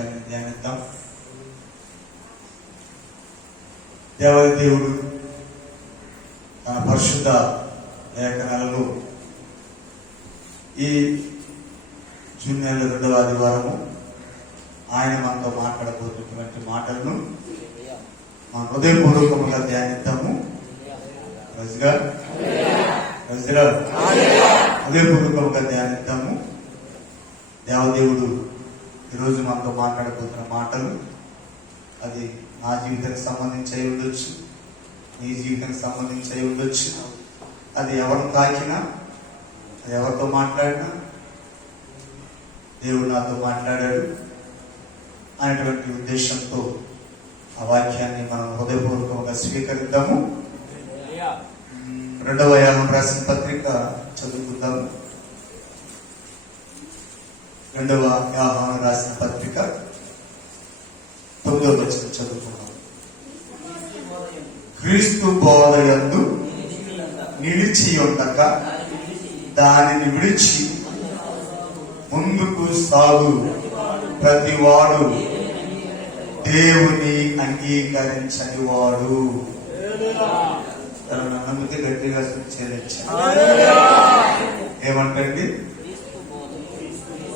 వాక్యాన్ని ధ్యానిద్దాం. దేవాది దేవుడు తన పరిశుద్ధ లేఖనాలలో ఈ జూన్ నెల 2వ ఆదివారము ఆయన మనతో మాట్లాడబోతున్నటువంటి మాటలను మన హృదయపూర్వకముగా ధ్యానిద్దాము. హృదయపూర్వకముగా ధ్యానిద్దాము. దేవదేవుడు ఈరోజు మనతో మాట్లాడబోతున్న మాటలు అది నా జీవితానికి సంబంధించి అయి ఉండొచ్చు, నీ జీవితానికి సంబంధించి అయి ఉండొచ్చు. అది ఎవరిని తాకినా, అది ఎవరితో మాట్లాడినా దేవుడు నాతో మాట్లాడాడు అనేటువంటి ఉద్దేశంతో ఆ వాక్యాన్ని మనం హృదయపూర్వకంగా స్వీకరిద్దాము. 2వ యోహాను రాసిన పత్రిక చదువుకుందాము. 2వ యోహాను రాసిన పత్రిక 9వ వచనం చదువుకుందాం. క్రీస్తు బోధయందు నిలిచి ఉండక దానిని విడిచి ముందుకు సాగు ప్రతివాడు దేవుని అంగీకరించని వాడు. నమ్మితే గట్టిగా ఏమంటండి?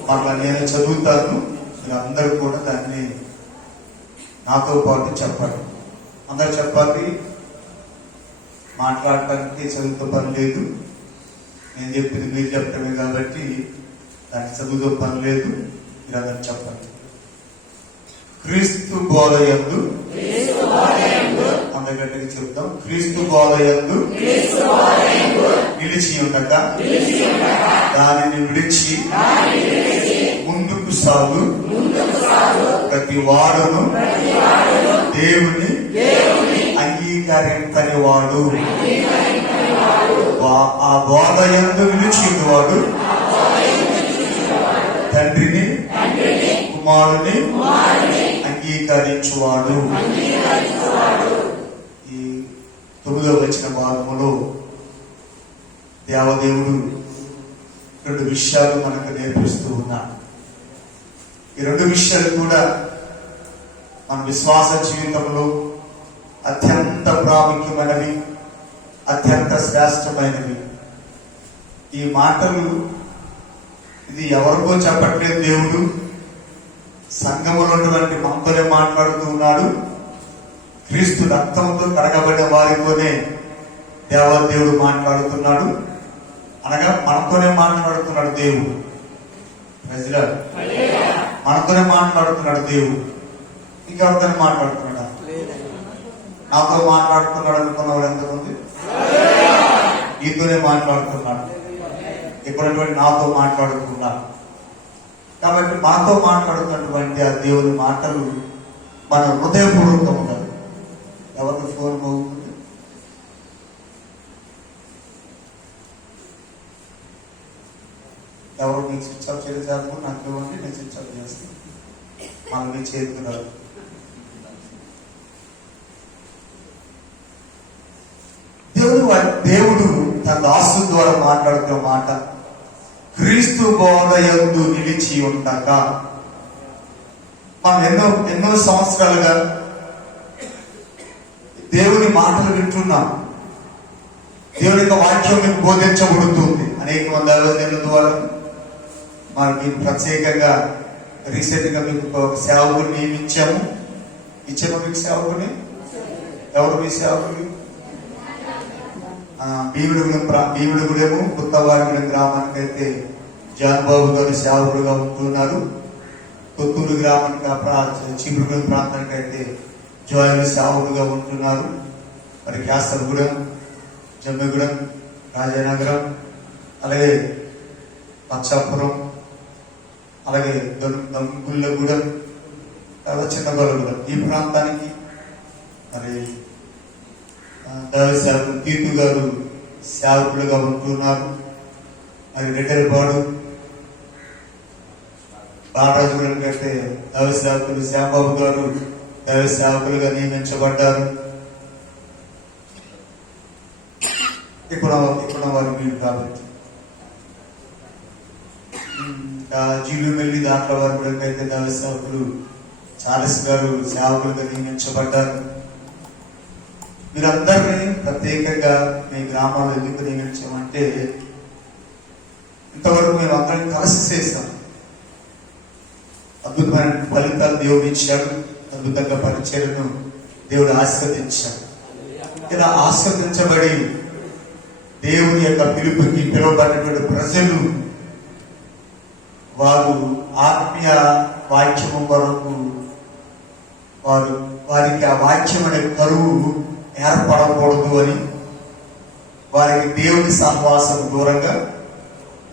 మళ్ళా నేను చదువుతాను, మీరు అందరూ కూడా దాన్ని నాతో పాటు చెప్పండి. అందరు చెప్పాలి. మాట్లాడటానికి చదువుతో పని లేదు, నేను చెప్పింది మీరు చెప్పటమే కాబట్టి దానికి చదువుతో పని లేదు. మీరు అందరూ చెప్పండి. క్రీస్తు బోధయందు, అందరి గట్టిగా చెప్తాం. క్రీస్తు బోధయందు నిలిచి ఉండక దానిని విడిచి ముందుకు సాగు ప్రతి వాడును దేవుని అంగీకరించని వాడు. ఆ బోధయందు నిలిచి వాడు తండ్రిని కుమారుని అంగీకరించువాడు. ఈ 9వ వచన భాగములో దేవదేవుడు 2 విషయాలు మనకు నేర్పిస్తూ ఉన్నాడు. ఈ 2 విషయాలు కూడా మన విశ్వాస జీవితంలో అత్యంత ప్రాముఖ్యమైనవి, అత్యంత శ్రేష్టమైనవి. ఈ మాటలు ఇది ఎవరికో చెప్పట్లేదు దేవుడు, సంఘములో ఉన్నటువంటి మనతోనే మాట్లాడుతూ ఉన్నాడు. క్రీస్తు రక్తంతో కడగబడిన వారితోనే దేవదేవుడు మాట్లాడుతున్నాడు. అనగా మనతోనే మాట్లాడుతున్నాడు దేవుడు. మనతోనే మాట్లాడుతున్నాడు దేవుడు. ఇంకెవరితోనే మాట్లాడుతున్నాడా? నాతో మాట్లాడుతున్నాడు అనుకున్నవాడు ఎంతమంది? నీతోనే మాట్లాడుతున్నాడు. ఇప్పుడు నాతో మాట్లాడుతున్నాడు. కాబట్టి మాతో మాట్లాడుతున్నటువంటి ఆ దేవుని మాటలు మన హృదయపూర్వకంగా. ఎవరికి ఫోన్ బాగుంది? ఎవరు మీకు స్విచ్ ఆఫ్ చేసేసారు? నాకు ఇవ్వండి, నేను స్విచ్ ఆఫ్ చేస్తాను. మనం మీ చేతున్నారు. దేవుడు తన దాసు ద్వారా మాట్లాడుతున్న మాట క్రీస్తు బోధయందు నిలిచి ఉండక. మనం ఎన్నో సంవత్సరాలుగా దేవుని మాటలు వింటున్నాం. దేవుని యొక్క వాక్యం మీకు బోధించబడుతుంది అనేక మంది దైవజనుల ద్వారా. మనకి ప్రత్యేకంగా రీసెంట్ గా మీకు ఒక సేవకుని నియమించాము. ఇచ్చాము మీకు సేవకుని. ఎవరు మీ సేవకుని? భీముడిగూడెము కొత్తవారిగూడెం గ్రామానికి అయితే జాన్బాబు గారు సేవకుడుగా ఉంటున్నారు. కొత్తూరు గ్రామానికి చీపురుగూడెం ప్రాంతానికి అయితే జోయలు సేవకుడుగా ఉంటున్నారు. మరి క్యాసర్గూడెం, జమ్మిగూడెం, రాజానగరం, అలాగే పచ్చాపురం, అలాగే గుల్లగూడెం, తర్వాత చిన్నగొల్లగూడెం, ఈ ప్రాంతానికి మరి దైవ సేవకులు తీర్పు గారు సేవకులుగా ఉంటున్నారు. మరి రెడ్డలపాడు, బాలరాజుగూడెం కంటే దైవ సేవకులు శ్యాంబాబు గారు దైవ సేవకులుగా నియమించబడ్డారు. ఇప్పుడు వారు మీరు కాబట్టి జీలు మెల్లి దాంట్లో వారు అయితే దైవ సేవకులు చార్లెస్ గారు సేవకులుగా నియమించబడ్డారు. మీరందరినీ ప్రత్యేకంగా మీ గ్రామాల్లో ఎందుకు నియమించామంటే, ఇంతవరకు మేము అందరం కలిసి చేశాం. అద్భుతమైన ఫలితాలు దేవుడు ఇచ్చాడు. అద్భుతంగా పరిచయను దేవుడు ఆశీర్వదించాడు. ఇలా ఆశీర్వదించబడి దేవుని యొక్క పిలుపుకి పిలువబడినటువంటి ప్రజలు వారు ఆత్మీయ వాక్యము కొరకు వారికి ఆ వాక్యం అనే కరువు ఏర్పడకూడదు అని, వారికి దేవుని సహవాసం దూరంగా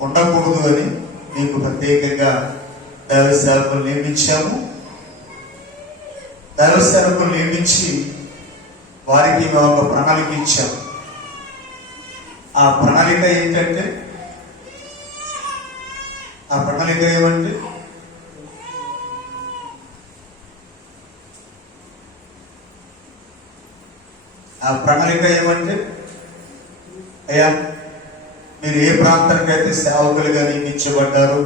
ఉండకూడదు అని మీకు ప్రత్యేకంగా దైవ సేవకులు నియమించాము. దైవ సేవకులు నియమించి వారికి మేము ఒక ప్రణాళిక ఇచ్చాము. ఆ ప్రణాళిక ఏమంటే ఆ ప్రణాళిక ఏమంటే అయ్యా, మీరు ఏ ప్రాంతానికైతే సేవకులుగా నియమించబడ్డారు,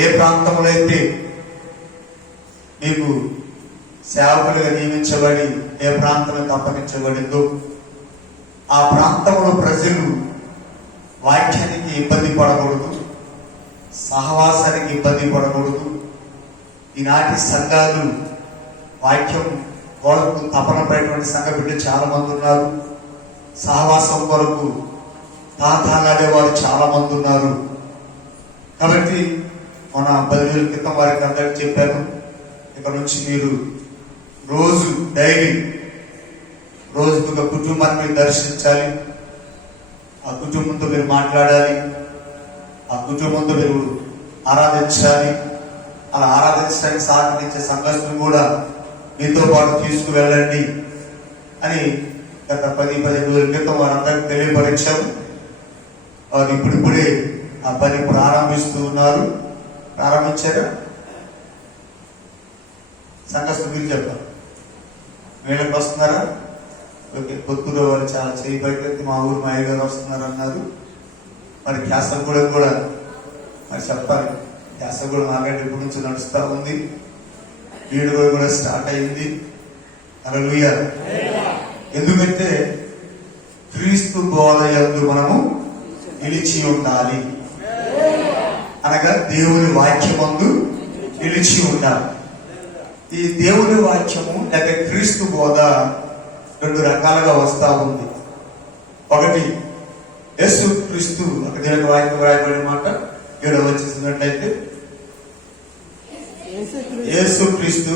ఏ ప్రాంతంలో అయితే మీకు సేవకులుగా నియమించబడి ఏ ప్రాంతానికి అప్పగించబడిందో ఆ ప్రాంతంలో ప్రజలు వాక్యానికి ఇబ్బంది పడకూడదు, సహవాసానికి ఇబ్బంది పడకూడదు. ఈనాటి సంఘాలు వాక్యం కొరకు తపన పడేటువంటి సంఘ బిడ్డలు చాలా మంది ఉన్నారు. సహవాసం కొరకు తాతాలాడేవారు చాలా మంది ఉన్నారు. కాబట్టి మన 10 రోజుల క్రితం వారికి అందరికీ చెప్పాను, ఇక్కడ నుంచి మీరు రోజుకు ఒక కుటుంబాన్ని మీరు దర్శించాలి. ఆ కుటుంబంతో మీరు మాట్లాడాలి, ఆ కుటుంబంతో మీరు ఆరాధించాలి. అలా ఆరాధించడానికి సహకరించే సంఘస్థులు కూడా మీతో పాటు తీసుకువెళ్ళండి అని గత 10-15 రోజుల క్రితం వారందరికీ తెలియపరిచాము. వారు ఇప్పుడిప్పుడే ఆ పని ప్రారంభిస్తూ ఉన్నారు. ప్రారంభించారా? సంఘస్థులు మీరు చెప్పారు, వీళ్ళకి వస్తున్నారా? ఓకే, పొత్తులో వారు చాలా చేయి పైకి మా ఊరు మా అయ్యగారు వస్తున్నారు అన్నారు. మరి క్యాసగూడెం కూడా మరి చెప్పాలి. క్యాసగూడెం ఆల్రెడీ ఇప్పటి నుంచి నడుస్తూ ఉంది. వీడు కూడా స్టార్ట్ అయింది. హల్లెలూయా. ఎందుకంటే క్రీస్తు బోధ యందు మనము నిలిచి ఉండాలి, అనగా దేవుని వాక్యమందు నిలిచి ఉండాలి. ఈ దేవుని వాక్యము లేక క్రీస్తు బోధ 2 రకాలుగా వస్తా ఉంది. ఒకటి యేసు క్రీస్తు, ఒక దీనికి వాక్యం రాయబడిన మాట 7వ వచ్చేసినట్లయితే, యేసు క్రీస్తు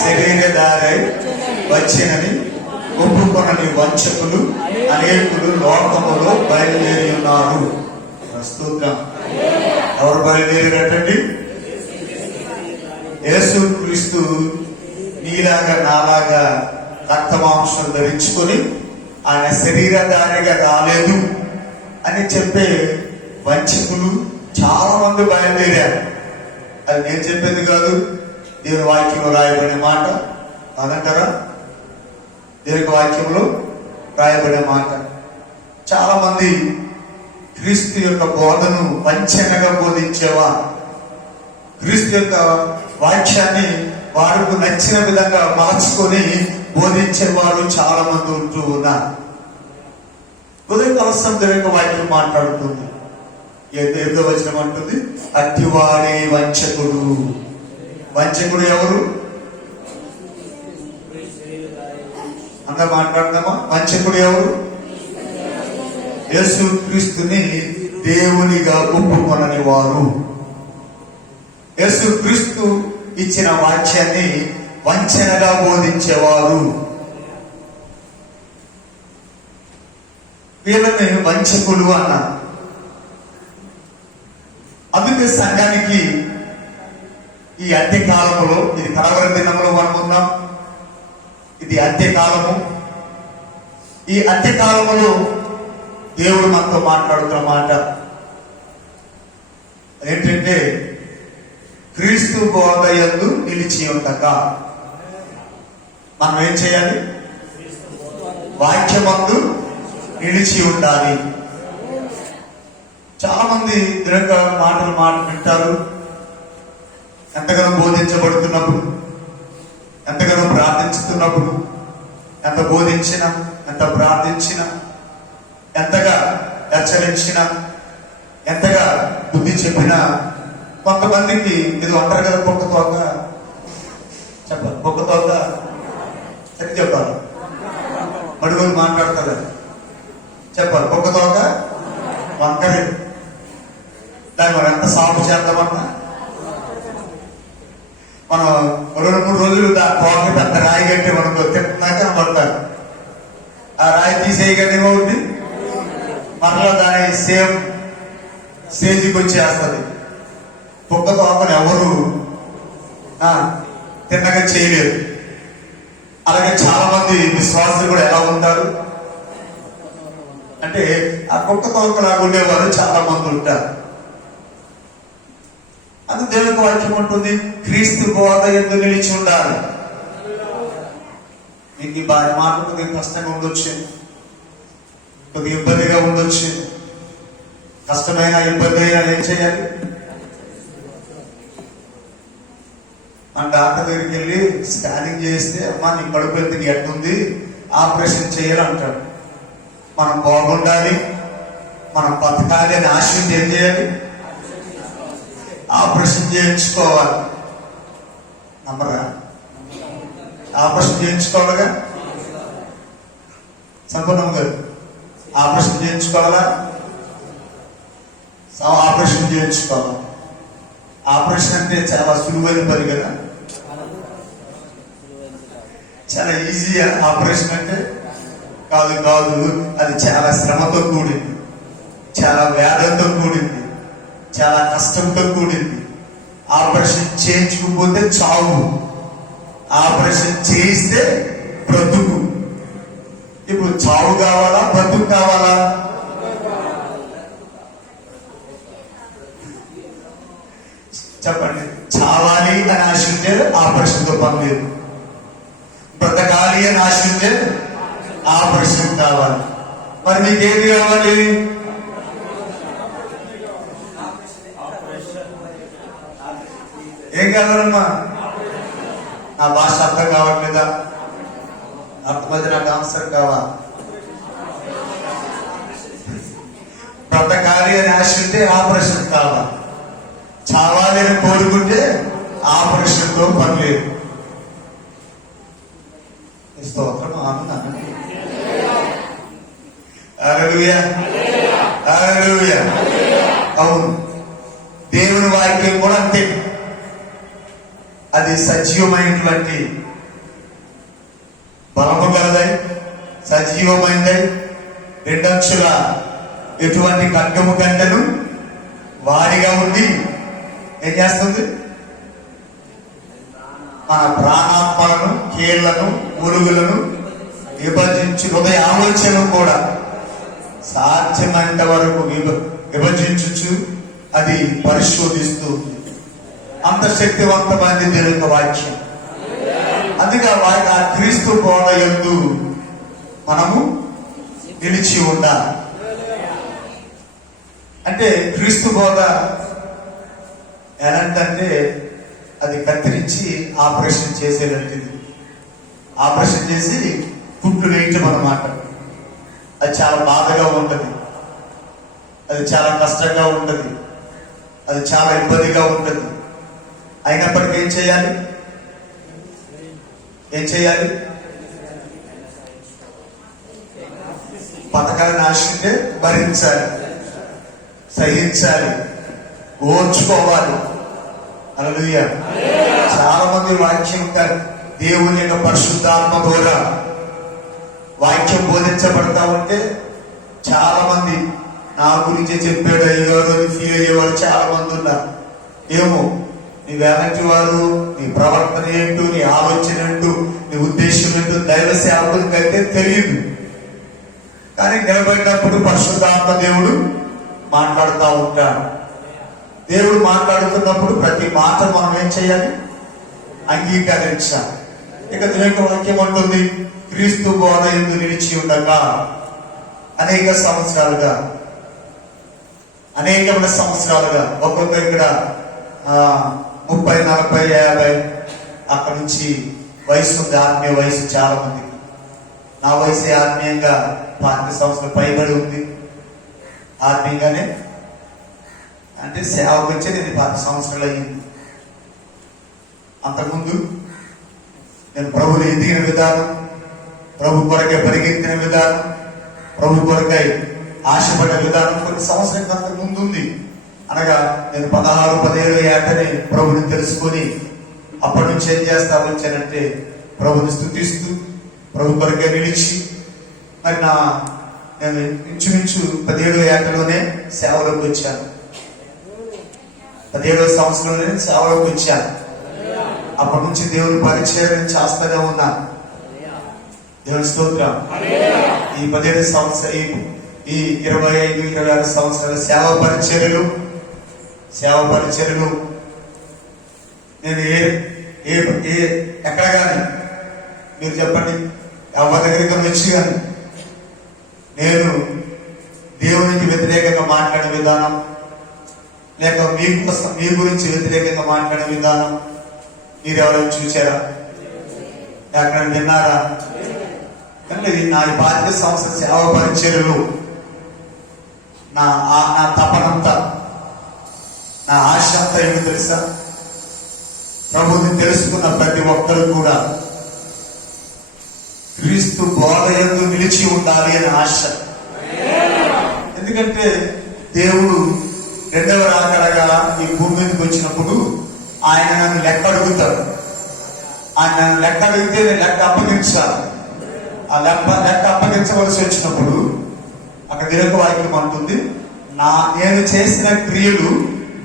శరీరధారై వచ్చినని ఒప్పుకొనని వంచకులు అనేకులు లోకములో బయలుదేరి ఉన్నారు. ప్రస్తుతం ఎవరు బయలుదేరినట్టండి? యేసు క్రీస్తు నీలాగా నాలాగా రక్తమాంసం ధరించుకొని ఆయన శరీరధారిగా రాలేదు అని చెప్పే వంచకులు చాలా మంది బయలుదేరారు. అది నేను చెప్పేది కాదు, దేవుని వాక్యంలో రాయబడిన మాట. అదంటారా? దేవుని వాక్యంలో రాయబడిన మాట. చాలా మంది క్రీస్తు యొక్క బోధను వంచనగా బోధించేవారు. క్రీస్తు యొక్క వాక్యాన్ని వారికి నచ్చిన విధంగా మార్చుకొని బోధించేవారు చాలా మంది ఉంటూ ఉన్నారు. ఉదయకాలం దేవుని వాక్యం మాట్లాడుతుంది. ఏదో వచనం అంటుంది, అట్టివాడే వంచకుడు. వంచకుడు ఎవరు? అందరూ మాట్లాడదామా? వంచకుడు ఎవరు? యేసు క్రీస్తుని దేవునిగా ఒప్పుకొనని వారు. యేసు క్రీస్తు ఇచ్చిన వాక్యాన్ని వంచనగా బోధించేవారు. వీళ్ళని వంచకులు అన్నారు. అందుకే సంఘానికి ఈ అంత్యకాలంలో, ఇది కలవర దినంలో మనం ఉన్నాం, ఇది అంత్యకాలము. ఈ అంత్యకాలంలో దేవుడు మనతో మాట్లాడుతున్న మాట ఏంటంటే, క్రీస్తు బోధ యందు నిలిచి ఉండక మనం ఏం చేయాలి? వాక్యమందు నిలిచి ఉండాలి. చాలా మంది దృఢ మాటలు వింటారు, ఎంతగానో బోధించబడుతున్నప్పుడు, ఎంతగానో ప్రార్థించుతున్నప్పుడు, ఎంత బోధించినా, ఎంత ప్రార్థించినా, ఎంతగా హెచ్చరించినా, ఎంతగా బుద్ధి చెప్పినా కొంతమందికి ఇది అంటారు కదా, పొక్కతోక చెప్పాలి, పొక్కతోక అని చెప్పాలి, మడుగులు మాట్లాడతారు చెప్పాలి, పొక్కతోక వంకరే. దాన్ని మనం ఎంత సాగు చేద్దామన్నా మనం 2-3 రోజులు దాని తోక పెద్ద రాయి కట్టి మనకు తిన్నాక పడతారు. ఆ రాయి తీసేయగానే ఏమవుతుంది, మరలా దాని సేమ్ స్టేజ్కి వచ్చేస్తుంది. కుక్క తోకను ఎవరు తిన్నగా చేయలేరు. అలాగే చాలా మంది విశ్వాసులు కూడా ఎలా ఉంటారు అంటే ఆ కుక్క తోకలాగా ఉండేవారు చాలా మంది ఉంటారు. అది దేవునికి వాక్యం ఉంటుంది, క్రీస్తు బోధ యందు నిలిచి ఉండాలి. మీకు ఈ మాట కొద్దిగా కష్టంగా ఉండొచ్చు, కొద్దిగా ఇబ్బందిగా ఉండొచ్చు. కష్టమైన ఇబ్బంది అయినా ఏం చేయాలి? మన డాక్టర్ దగ్గరికి వెళ్ళి స్కానింగ్ చేస్తే అమ్మా నీ కడుపు ఎందుకు ఎట్టుంది, ఆపరేషన్ చేయాలంటాడు. మనం బాగుండాలి, మనం బతకాలి అని ఆశించి ఏం చేయాలి? ఆపరేషన్ చేయించుకోవాలి. నమ్మరా? ఆపరేషన్ చేయించుకోవాలిగా సంపూర్ణం గారు, ఆపరేషన్ చేయించుకోవాలా? ఆపరేషన్ చేయించుకోవాలి. ఆపరేషన్ అంటే చాలా సులువైన పని కదా, చాలా ఈజీ. ఆపరేషన్ అంటే కాదు కాదు, అది చాలా శ్రమతో కూడింది, చాలా వేదంతో కూడింది, చాలా కష్టంతో కూడింది. ఆపరేషన్ చేయించుకోకపోతే చావు, ఆపరేషన్ చేయిస్తే బ్రతుకు. ఇప్పుడు చావు కావాలా, బ్రతుకు కావాలా? చెప్పండి. చావాలి అని ఆశ ఉంటే ఆపరేషన్తో పని లేదు, బ్రతకాలి అని ఆశ ఉంటే ఆపరేషన్ కావాలి. మరి మీకేది కావాలి? ఏం కావాలమ్మా? నా భాష అర్థం కావట్లేదా? అర్థమైతే నాకు ఆన్సర్ కావాలి. బ్రతకాలి అని ఆశ ఉంటే ఆపరేషన్ కావాలి, చావాలి అని కోరుకుంటే ఆపరేషన్తో పని లేదు. స్తోత్రం. హల్లెలూయా, హల్లెలూయా. అవును, దేవుని వాక్యం కూడా అంతే. అది సజీవమైనటువంటి బలము గలదై, సజీవమైనదై, రెండంచుల ఎటువంటి ఖడ్గము గంటను వాడిగా ఉండి ఏం చేస్తుంది? మన ప్రాణాత్మలను, కీళ్లను, మురుగులను విభజించి హృదయ ఆలోచన కూడా సాధ్యమైనంత వరకు విభజించు అది పరిశోధిస్తుంది. అంత శక్తివంతమైనది దేవుని వాక్యం. అందుకే ఆ క్రీస్తు బోధ యందు మనము నిలిచి ఉండాలి. అంటే క్రీస్తు బోధ ఎలాంటంటే అది కత్తిరించి ఆపరేషన్ చేసేటట్టు, ఆపరేషన్ చేసి కుట్లు వేయించడం అన్నమాట. అది చాలా బాధగా ఉంటుంది, అది చాలా కష్టంగా ఉంటుంది, అది చాలా ఇబ్బందిగా ఉంటుంది. అయినప్పటికీ ఏం చేయాలి? ఏం చేయాలి? పథకాలను ఆశింటే భరించాలి, సహించాలి, ఓర్చుకోవాలి. హల్లెలూయా. చాలా మంది వాక్యం దేవుని యొక్క పరిశుద్ధాత్మ ద్వారా వాక్యం బోధించబడతా ఉంటే చాలా మంది నా గురించి చెప్పాడు అయ్యారు అని ఫీల్ అయ్యేవారు చాలా మంది ఉన్నారు. ఏమో నీవెలాంటి వారు, నీ ప్రవర్తన ఏంటో, నీ ఆలోచన ఏంటో, నీ ఉద్దేశం ఏంటో దైవ సేవకులకైతే తెలియదు. కానీ నిలబడినప్పుడు పరిశుద్ధాత్మ దేవుడు మాట్లాడుతూ ఉంటాడు. దేవుడు మాట్లాడుతున్నప్పుడు ప్రతి మాట మనం ఏం చేయాలి? అంగీకరించాలి. ఇక దేవుని వాక్యం ఉంటుంది, క్రీస్తు బోధ యందు నిలిచి ఉండగా అనేకమైన సంవత్సరాలుగా ఒక్కొక్క ఇక్కడ 30, 40, 50 అక్కడి నుంచి వయసు ఉంది, ఆత్మీయ వయసు చాలా మందికి. నా వయసు ఆత్మీయంగా 40 సంవత్సరాలు పైబడి ఉంది. ఆత్మీయంగానే అంటే సేవకు వచ్చి నేను 10 సంవత్సరాలు అయ్యింది. అంతకుముందు నేను ప్రభుని ఎదిగిన విధానం, ప్రభు కొరకై పరిగెత్తిన విధానం, ప్రభు కొరకై ఆశపడ్డ విధానం కొన్ని సంవత్సరాల అంతకు ముందు ఉంది. అనగా నేను 16, 17 ఏటనే ప్రభుని తెలుసుకొని అప్పటి నుంచి ఏం చేస్తా వచ్చానంటే ప్రభుని స్తుతిస్తూ ప్రభు కొరకే నిలిచి మరి నేను ఇంచుమించు 17 ఏటలోనే సేవలోకి వచ్చాను. 17వ సంవత్సరంలోనే సేవలోకి వచ్చాను. అప్పటి నుంచి దేవుని పరిచయం చేస్తూనే ఉన్నాను. దేవుని స్తోత్రం. ఈ 17 సంవత్సరాలు, ఈ 25, 26 సంవత్సరాల సేవ పరిచర్యలు నేను ఎక్కడ కానీ మీరు చెప్పండి, ఎవరి దగ్గరికి వచ్చి కానీ నేను దేవునికి వ్యతిరేకంగా మాట్లాడే విధానం, లేక మీ గురించి వ్యతిరేకంగా మాట్లాడే విధానం మీరు ఎవరైనా చూసారా? ఎక్కడ విన్నారా? కానీ నా 25 సంవత్సరాల సేవ పరిచర్యలు నా తపనంతా, నా ఆశ అంతా ఏమి తెలుసా? ప్రభుని తెలుసుకున్న ప్రతి ఒక్కరు కూడా క్రీస్తు బోధయందు నిలిచి ఉండాలి అని ఆశ. ఎందుకంటే దేవుడు రెండవ రాకడగా ఈ భూమి మీదకి వచ్చినప్పుడు ఆయన నన్ను లెక్క అడుగుతాడు. ఆయన నన్ను లెక్క అడిగితే నేను లెక్క అప్పగించాలి. ఆ లెక్క అప్పగించవలసి వచ్చినప్పుడు అక్కడ తిరగ వాక్యం అంటుంది, నేను చేసిన క్రియలు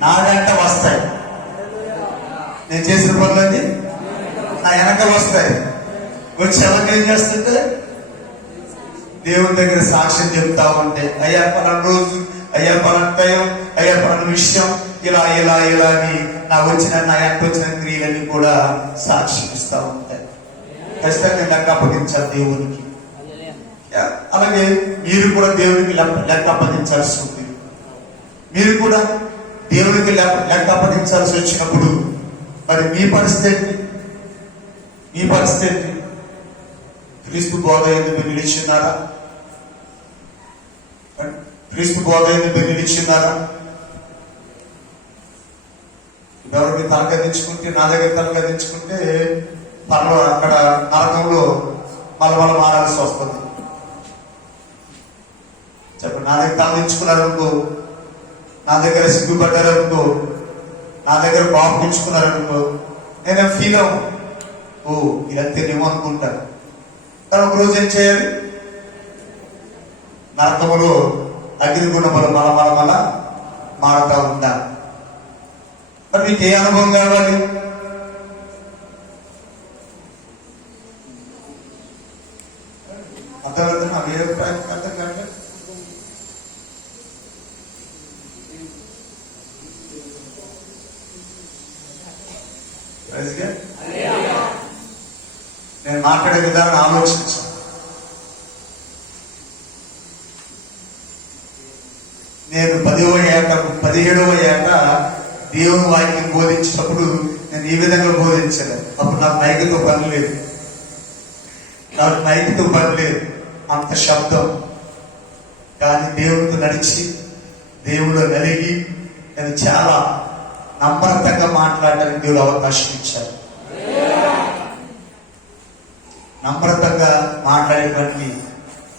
నా వెంట వస్తాయి. నేను చేసిన పనులన్నీ నా వెనక వస్తాయి. వచ్చి ఎవరికి ఏం చేస్తుంటే దేవుని దగ్గర సాక్ష్యం చెప్తా ఉంటే, అయ్యా పలానా రోజు, అయ్యా పలానా టైం, అయ్యా పలానా విషయం, ఇలా ఇలా ఇలా అని నా వెనక వచ్చిన క్రియలన్నీ కూడా సాక్ష్యం ఇస్తా ఉంటాయి. ఖచ్చితంగా లెక్క అప్పగించాలి దేవునికి. అలాగే మీరు కూడా దేవునికి లెక్క అప్పగించాల్సి ఉంది. మీరు కూడా దేవునికి లెక్క అప్పగించాల్సి వచ్చినప్పుడు మరి మీ పరిస్థితి క్రీస్తు బోధ ఎందుకు నిలిచిన్నారా? క్రీస్తు బోధ ఎందుకు నిలిచిన్నారా? ఎవరికి తలకదించుకుంటే, నా దగ్గర తలకదించుకుంటే పర్లో అక్కడ నరకంలో మలమల మారాల్సి వస్తుంది. చెప్పండి, నా దగ్గర తలదించుకున్నారనుకో, నా దగ్గర సిగ్గుపడ్డారనుకో, నా దగ్గర కోపగించుకున్నారనుకో, నేను ఫీల్ అవ్వను. ఓ ఇదంతే నేమో అనుకుంటాను. కానీ ఒక రోజు ఏం చేయాలి? నరకములో అగ్నిగుణములు మల మారుతా ఉండాలి. మరి మీకు ఏ అనుభవం కావాలి? అర్థమవుతుంది నా వేరే ప్రయత్నం అర్థం కాదు. నేను మాట్లాడే విధానం ఆలోచించాను. నేను 17వ ఏట దేవుని వాక్యం బోధించినప్పుడు నేను ఈ విధంగా బోధించాను. అప్పుడు నాకు మైకుతో పని లేదు, అంత శబ్దం. కానీ దేవుడితో నడిచి దేవుడు నలిగి నేను చాలా నమ్రతంగా మాట్లాడడానికి దేవుడు అవకాశం ఇచ్చారు. నమ్రతంగా మాట్లాడేటువంటి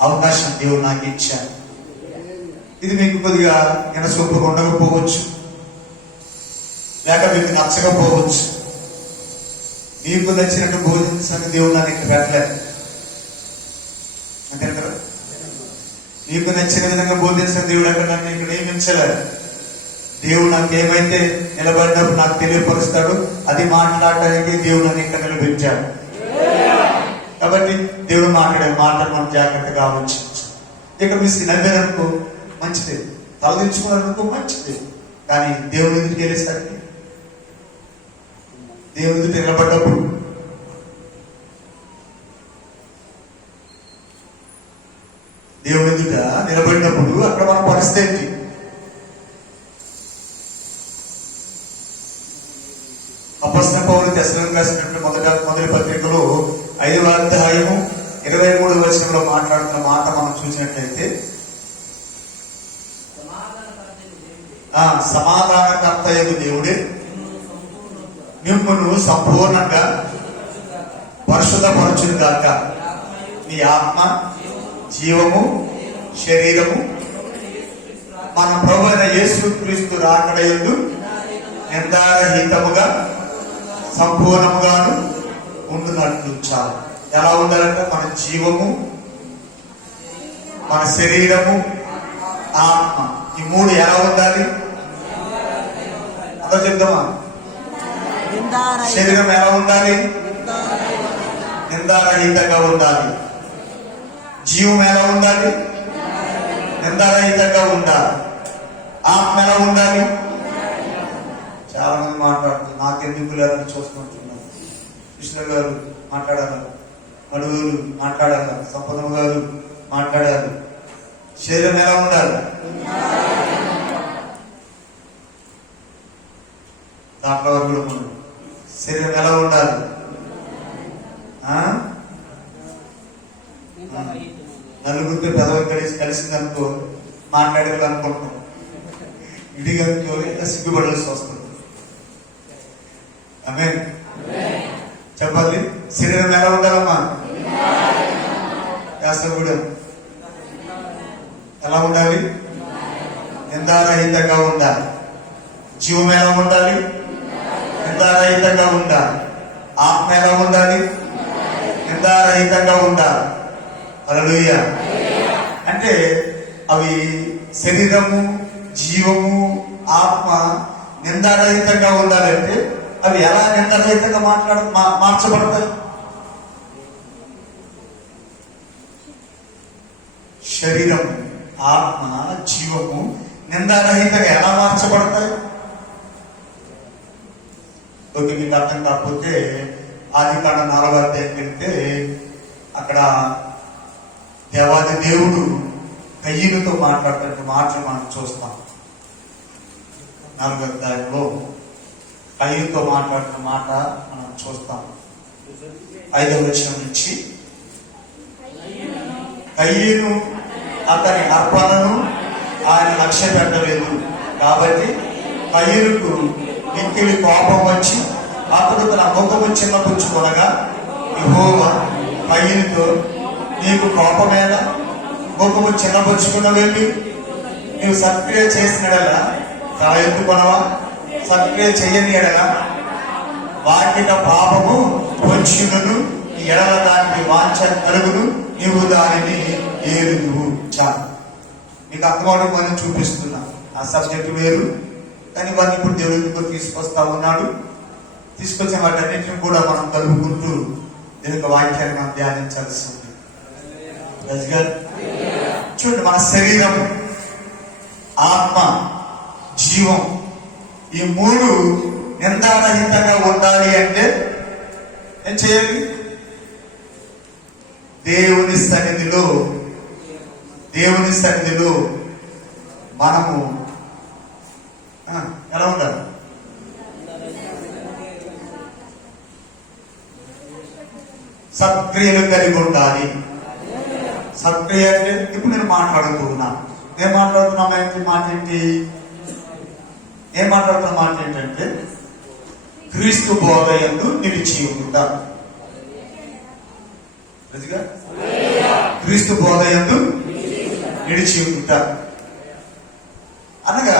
అవకాశం దేవుడు నాకు ఇచ్చారు. ఇది మీకు కొద్దిగా వినసొప్పుగా ఉండకపోవచ్చు, లేక మీకు నచ్చకపోవచ్చు. మీకు నచ్చినట్టు బోధించని దేవుడు నన్ను ఇక్కడ పెట్టలేదు, అంతే కదా? మీకు నచ్చిన విధంగా బోధించిన దేవుడు అక్కడ నన్ను ఇక్కడ నియమించలేదు. దేవుడు నాకు ఏమైతే నిలబడినప్పుడు నాకు తెలియపరుస్తాడు, అది మాట్లాడడానికి దేవుడు నన్ను ఇక్కడ నిలబెట్టాడు. కాబట్టి దేవుడు మాట్లాడే మాటలు మనం జాగ్రత్తగా ఆలోచించాలి. ఇక్కడ మీరు నవ్వారనుకో మంచిదే, తలదించుకున్నారనుకో మంచిదే. కానీ దేవుని ఎదుటికి వెళ్ళేసరికి, దేవుని ఎదుటి నిలబడ్డప్పుడు దేవుని ఎదుట నిలబడినప్పుడు అక్కడ మన పరిస్థితి దశరం రాసినటువంటి మొదటి పత్రికలో 5వ అధ్యాయము 23వ వచనంలో మాట్లాడుతున్న మాట మనం చూసినట్లయితే, సమాధానకర్తయగు దేవుడే మిమ్మును సంపూర్ణంగా పరిశుద్ధపరచుగాక. మీ ఆత్మ, జీవము, శరీరము మన ప్రభువైన యేసుక్రీస్తు రాకడయందు నిర్ధారహితముగా సంపూర్ణముగాను ఉండునట్లు చాలు. ఎలా ఉండాలంటే మన జీవము, మన శరీరము, ఆత్మ, ఈ మూడు ఎలా ఉండాలి? అలా చెప్దామా? శరీరం ఎలా ఉండాలి? నిందారహితంగా ఉండాలి. జీవం ఎలా ఉండాలి? నిందారహితంగా ఉండాలి. ఆత్మ ఎలా ఉండాలి? చాలా మంది మాట్లాడుతున్నారు, నాకెందుకు లేదని చూసుకుంటున్నారు. కృష్ణ గారు మాట్లాడారు, మడుగులు మాట్లాడారు, సంపదం గారు మాట్లాడారు. శరీరం ఎలా ఉండాలి? దాంట్లో వారు కూడా మనం శరీరం ఎలా ఉండాలి? నలుగురితో పెదవి కలిసిందనుకో మాట్లాడారు అనుకుంటాం, విడిగా ఇలా సిగ్గుపడాల్సి వస్తుంది. ఆమె చెప్పాలి. శరీరం ఎలా ఉండాలమ్మా? కూడా ఎలా ఉండాలి? నిందారహితంగా ఉండాలి. జీవం ఎలా ఉండాలి? నిందారహితంగా ఉండాలి. ఆత్మ ఎలా ఉండాలి? నిందారహితంగా ఉండాలి. హల్లెలూయా. అంటే అవి శరీరము, జీవము, ఆత్మ నిందారహితంగా ఉండాలంటే అవి ఎలా నిందారహితంగా మార్చబడతాయి? శరీరం, ఆత్మ, జీవము నిందారహితంగా ఎలా మార్చబడతాయి? ఓకే, మీకు అర్థం కాకపోతే ఆదికాండం 4వ అధ్యాయం వెళ్తే అక్కడ దేవాది దేవుడు కయ్యనుతో మాట్లాడుతున్న మాటలు మనం చూస్తాం. 4వ అధ్యాయంలో కయ్యనుతో మాట్లాడుతున్న మాట మనం చూస్తాం. 5వ వచనం నుంచి, కయ్యను అతని అర్పణను ఆయన లక్ష్య పెట్టలేదు కాబట్టి కయ్యనుకు మిక్కిలి కోపం వచ్చి అతడు తన ముఖము చిన్నపుచ్చుకొనగా యెహోవా కయ్యనుతో, నీకు కోపమేనా? ముఖము చిన్నపుచ్చుకున్న వెళ్ళి నీవు సత్క్రియ చేసిన ఎడల తల ఎత్తుకొనవా? సత్క్రియ చెయ్యని ఎడల వాకిట పాపము వచ్చును, ఎడల దానికి వాంఛ కలుగును, నీవు దానిని ఏలుదువు. చాలు, మీకు అర్థమవడం మనం చూపిస్తున్నా. ఆ సబ్జెక్ట్ వేరు, కానీ వారిని ఇప్పుడు దేవుడికి తీసుకొస్తా ఉన్నాడు. తీసుకొచ్చే వాటన్నిటిని కూడా మనం కలుపుకుంటూ దేవుని వాక్యాన్ని మనం ధ్యానించాల్సి ఉంది. చూడండి, మన శరీరం, ఆత్మ, జీవం ఈ మూడు నిందారహితంగా ఉండాలి అంటే ఏం చేయాలి? దేవుని సన్నిధిలో మనము ఎలా ఉండాలి? సత్క్రియలు కలిగి ఉండాలి. సత్క్రియ అంటే ఇప్పుడు నేను మాట్లాడుతున్నాను. నేను మాట్లాడుతున్నా మాట ఏంటి? ఏం మాట్లాడుతున్న మాట ఏంటంటే క్రీస్తు బోధ యందు నిలిచి ఉండుట. క్రీస్తు బోధ యందు నిలిచి ఉండుట అనగా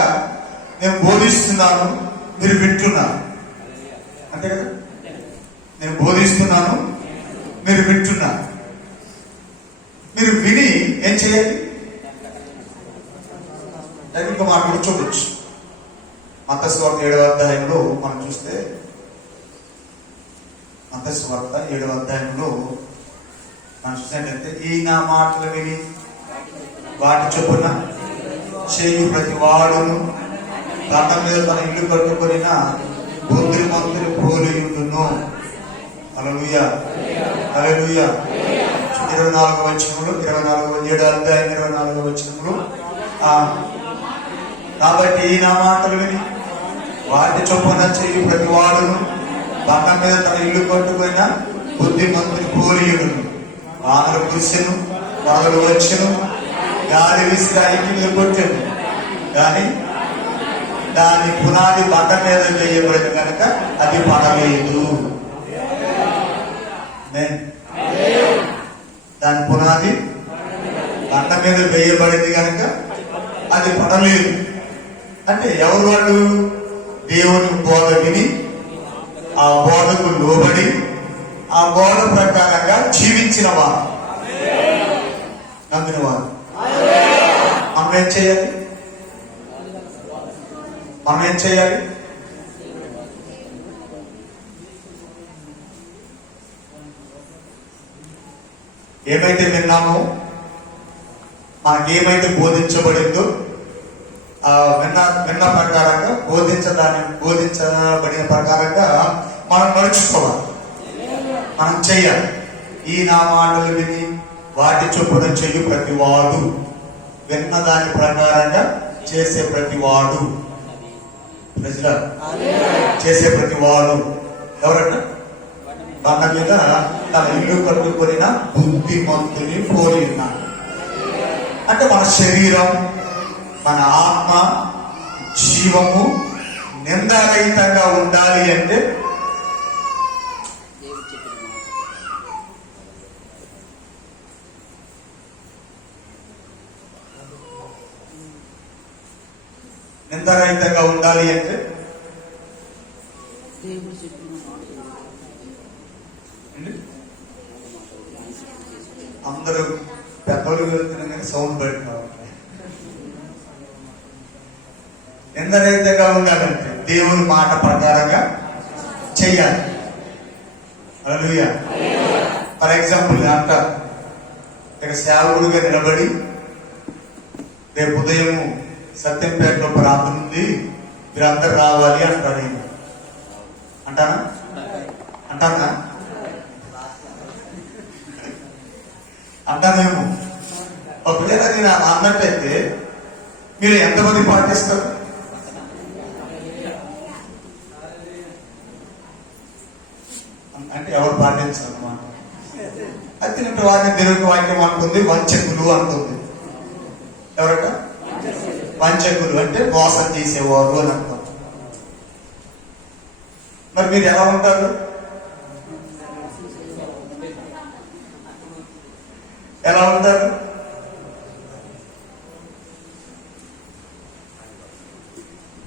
నేను బోధిస్తున్నాను, మీరు వింటున్నారు, అంతే కదా? నేను బోధిస్తున్నాను, మీరు వింటున్నారు. మీరు విని ఏం చేయాలి? ఇంకా మాట కూడా చూడొచ్చు. మత్తయి సువార్త 7వ అధ్యాయంలో మనం చూస్తే, మత్తయి సువార్త 7వ అధ్యాయంలో మనం చూసినట్లయితే, ఈ నా మాటలు విని వాటి చొప్పున చేయు ప్రతి వాడును తన మీద తన ఇల్లు కట్టుకొనిన బుద్ధిమంతులు పోలియుండును. హల్లెలూయా, హల్లెలూయా. 24వ వచనంలో 7వ అధ్యాయం 24వ వచనంలో, కాబట్టి ఈ నా మాటలు విని వాటి చొప్పున చేయు ప్రతి వాడును బండ మీద తన ఇల్లు కట్టుకున్న బుద్ధిమంతుని కోరియుడును. వానలు కురిసెను, వరదలు వచ్చెను, గాలి విసిరి ఇల్లు కొట్టెను, కానీ దాని పునాది బండ మీద వేయబడింది కనుక అది పడలేదు. దాని పునాది బండ మీద వేయబడింది కనుక అది పడలేదు. అంటే ఎవరు వాళ్ళు? దేవుని బోధ విని ఆ బోధకు లోబడి ఆ బోధ ప్రకారంగా జీవించిన వారు, నమ్మిన వారు. మనం ఏం చేయాలి? మనం ఏం చేయాలి? ఏమైతే విన్నామో, మనకేమైతే బోధించబడిందో ఆ విన్న ప్రకారంగా బోధించబడిన ప్రకారంగా మనం నడుచుకోవాలి, మనం చెయ్యాలి. ఈ నా మాటలు విని వాటి చొప్పున చెయ్యి ప్రతివాడు, విన్న దాని ప్రకారంగా చేసే ప్రతివాడు, ప్రజలు చేసే ప్రతివాడు ఎవరన్నా? బండ మీద తన ఇల్లు కట్టుకొనిన బుద్ధిమంతుని పోలి ఉన్నాడు. అంటే మన శరీరం, మన ఆత్మ, జీవము నిందారహితంగా ఉండాలి అంటే నిందారహితంగా ఉండాలి అంటే అందరూ పెద్దలు వెళ్తున్నా కానీ సౌండ్ పెట్టుకోవాలి. నిందారహితంగా ఉండాలంటే దేవుని మాట ప్రకారంగా చెయ్యాలి. హల్లెలూయా. ఫర్ ఎగ్జాంపుల్ అంటారు, ఇక సేవకుడిగా నిలబడి రేపు ఉదయం సత్యంపేటలో ప్రార్థన ఉంది, మీరందరూ రావాలి అంటారు. అంటానా? అంటానా? అంటానేమో. ఒకవేళ నేను అన్నట్టయితే మీరు ఎంతమంది పాటిస్తారు? అంటే ఎవరు పాటించారు అన్నమాట. అత్యంత వారిని దేవుని వాక్యం అంటుంది వంచకులు అంటుంది. ఎవరట? వంచకులు అంటే మోసం చేసేవారు అని అంటారు. మరి మీరు ఎలా ఉంటారు? ఎలా ఉంటారు?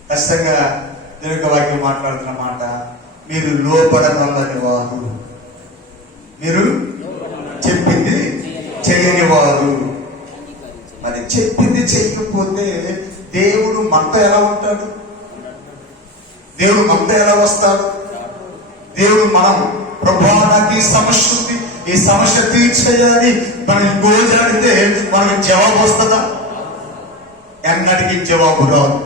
ఖచ్చితంగా దేవుని వాక్యం మాట్లాడుతున్న మాట, మీరు లోపడనల్లని వారు, మీరు చెప్పింది చేయని వారు. మరి చెప్పింది చేయకపోతే దేవుడు మనతో ఎలా ఉంటాడు? దేవుడు మనతో ఎలా వస్తాడు? దేవుడు మనం ప్రభువా నాకు ఈ సమస్య ఉంది, ఈ సమస్య తీర్చేయాలని మనం గోజాడితే మనకి జవాబు వస్తుందా? ఎన్నటికీ జవాబు రాదు.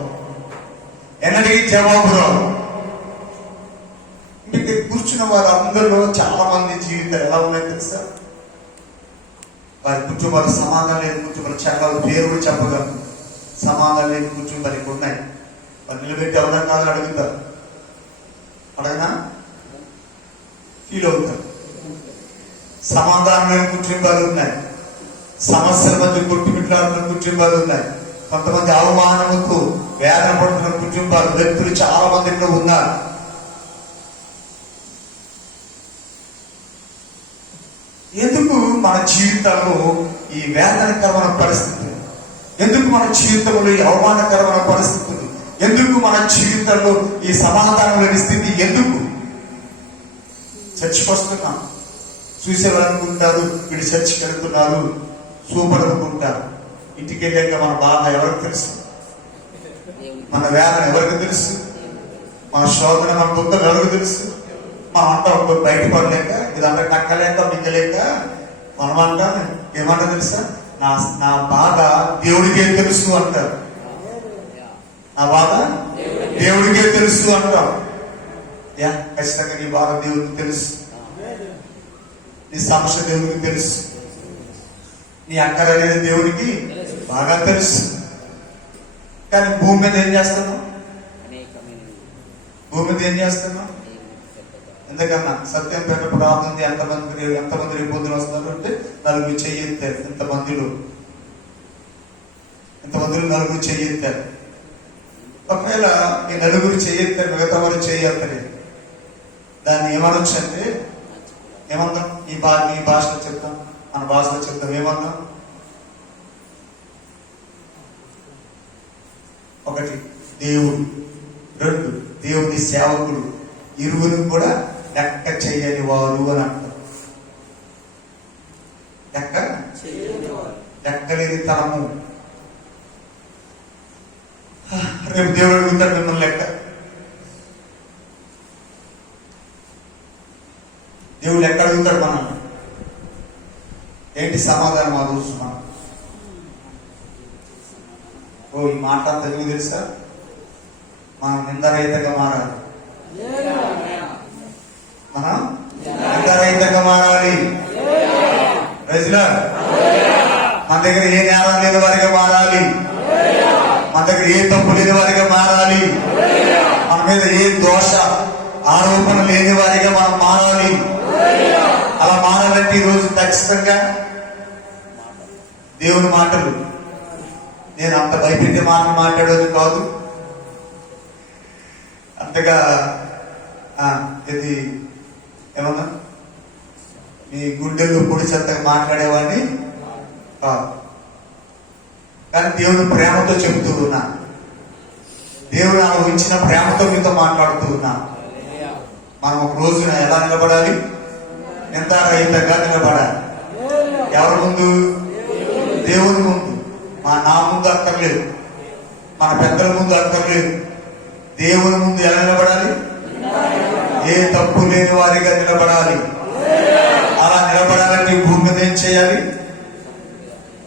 ఎన్నటికీ జవాబు రాదు. మీకు కూర్చున్న వారు అందరిలో చాలా మంది జీవితాలు ఎలా ఉన్నాయో తెలుసా? వారి కుటుంబాలు సమాధానం లేని కుటుంబాలు చాలా పేరు కూడా చెప్పగలరు. సమాధానం లేని కుటుంబాలు ఉన్నాయి. వారు నిలబెట్టి ఎవరన్నా కాదని అడుగుతారు. అడగనా? ఫీల్ అవుతారు. సమాధానం లేని కుటుంబాలు ఉన్నాయి. సమస్యల మధ్య కొట్టుమిట్లాడుతున్న కుటుంబాలు ఉన్నాయి. కొంతమంది అవమానముకు వేదన పడుతున్న కుటుంబాలు, వ్యక్తులు చాలా మంది ఇక్కడ ఉన్నారు. ఎందుకు మన జీవితంలో ఈ వేదనకరమైన పరిస్థితులు? ఎందుకు మన జీవితంలో ఈ అవమానకరమైన పరిస్థితులు? ఎందుకు మన జీవితంలో ఈ సమాధానం లేని స్థితి? ఎందుకు? చర్చికి వస్తున్నాం, చూసేవారు అనుకుంటారు వీడు చర్చికి వెళ్తున్నారు, సూపర్ అనుకుంటారు. ఇంటికి వెళ్ళాక మన బాధ ఎవరికి తెలుసు? మన వేదన ఎవరికి తెలుసు? మన శోధన, మన దుఃఖం ఎవరికి తెలుసు? మనం అంటాం బయటపడలేక, ఇదంతా కక్కలేక మింగలేక మనం అంటాం. ఏమంటా తెలుసా? నా బాధ దేవుడికే తెలుసు అంటారు. నా బాధ దేవుడికే తెలుసు అంటాం. ఖచ్చితంగా నీ బాధ దేవుడికి తెలుసు, నీ సమస్య దేవుడికి తెలుసు, నీ అక్కర అనేది దేవుడికి బాగా తెలుసు. కానీ భూమి మీద ఏం చేస్తున్నావు? భూమి మీద ఏం చేస్తున్నావు? ఎందుకన్నా సత్యంపేట ప్రాంతం ఎంతమంది రేపు పొద్దున వస్తున్నారు అంటే నలుగురు చెయ్యెత్తారు. ఇంతమందిలో నలుగురు చెయ్యెత్తారు. ఒకవేళ ఈ నలుగురు చెయ్యెత్తారు, మిగతా వారు చెయ్యెత్తలేదు. దాన్ని ఏమనొచ్చు అంటే ఏమందాం? ఈ భాషలో చెప్తాం, మన భాషలో చెప్తాం. ఏమందాం? ఒకటి దేవుడు, రెండు దేవుని సేవకుడు, ఇరువురు కూడా లెక్క చేయని వారు అని అంటారు. లెక్కలేని తనము. రేపు దేవుడు అడుగుతాడు మిమ్మల్ని లెక్క. దేవుడు ఎక్కడ అడుగుతాడు మనల్ని? ఏంటి సమాధానం? ఆ రోజు మనం ఈ మాట అంతా ఎందుకు తెలుసా? మనం నిందరహితంగా మారాలి. మనం నిందరహితంగా మారాలి. మన దగ్గర ఏ నేరం లేని వారిగా మారాలి. మన దగ్గర ఏ తప్పు లేని వారిగా మారాలి. మన మీద ఏ దోష ఆరోపణ లేని వారిగా మనం మారాలి. అలా మారాలంటే ఈరోజు ఖచ్చితంగా దేవుని మాటలు, నేను అంత భయపెట్టే మాటలు మాట్లాడేది కాదు, అంతగా ఇది ఏమన్నా మీ గుండెల్లో పొడి చెత్తగా మాట్లాడేవాడిని కాదు. కానీ దేవుని ప్రేమతో చెబుతూ ఉన్నా, దేవుడు నాకు ఉంచిన ప్రేమతో మీతో మాట్లాడుతూ ఉన్నా. మనం ఒక రోజున ఎలా నిలబడాలి? నిందారహితంగా నిలబడాలి. ఎవరి ముందు? దేవుని ముందు. నా ముందు అక్కర్లేదు, మన పెద్దల ముందు అక్కర్లేదు. దేవుని ముందు ఎలా నిలబడాలి? ఏ తప్పు లేని వారిగా నిలబడాలి. అలా నిలబడాలంటే భూమి మీద ఏం చేయాలి?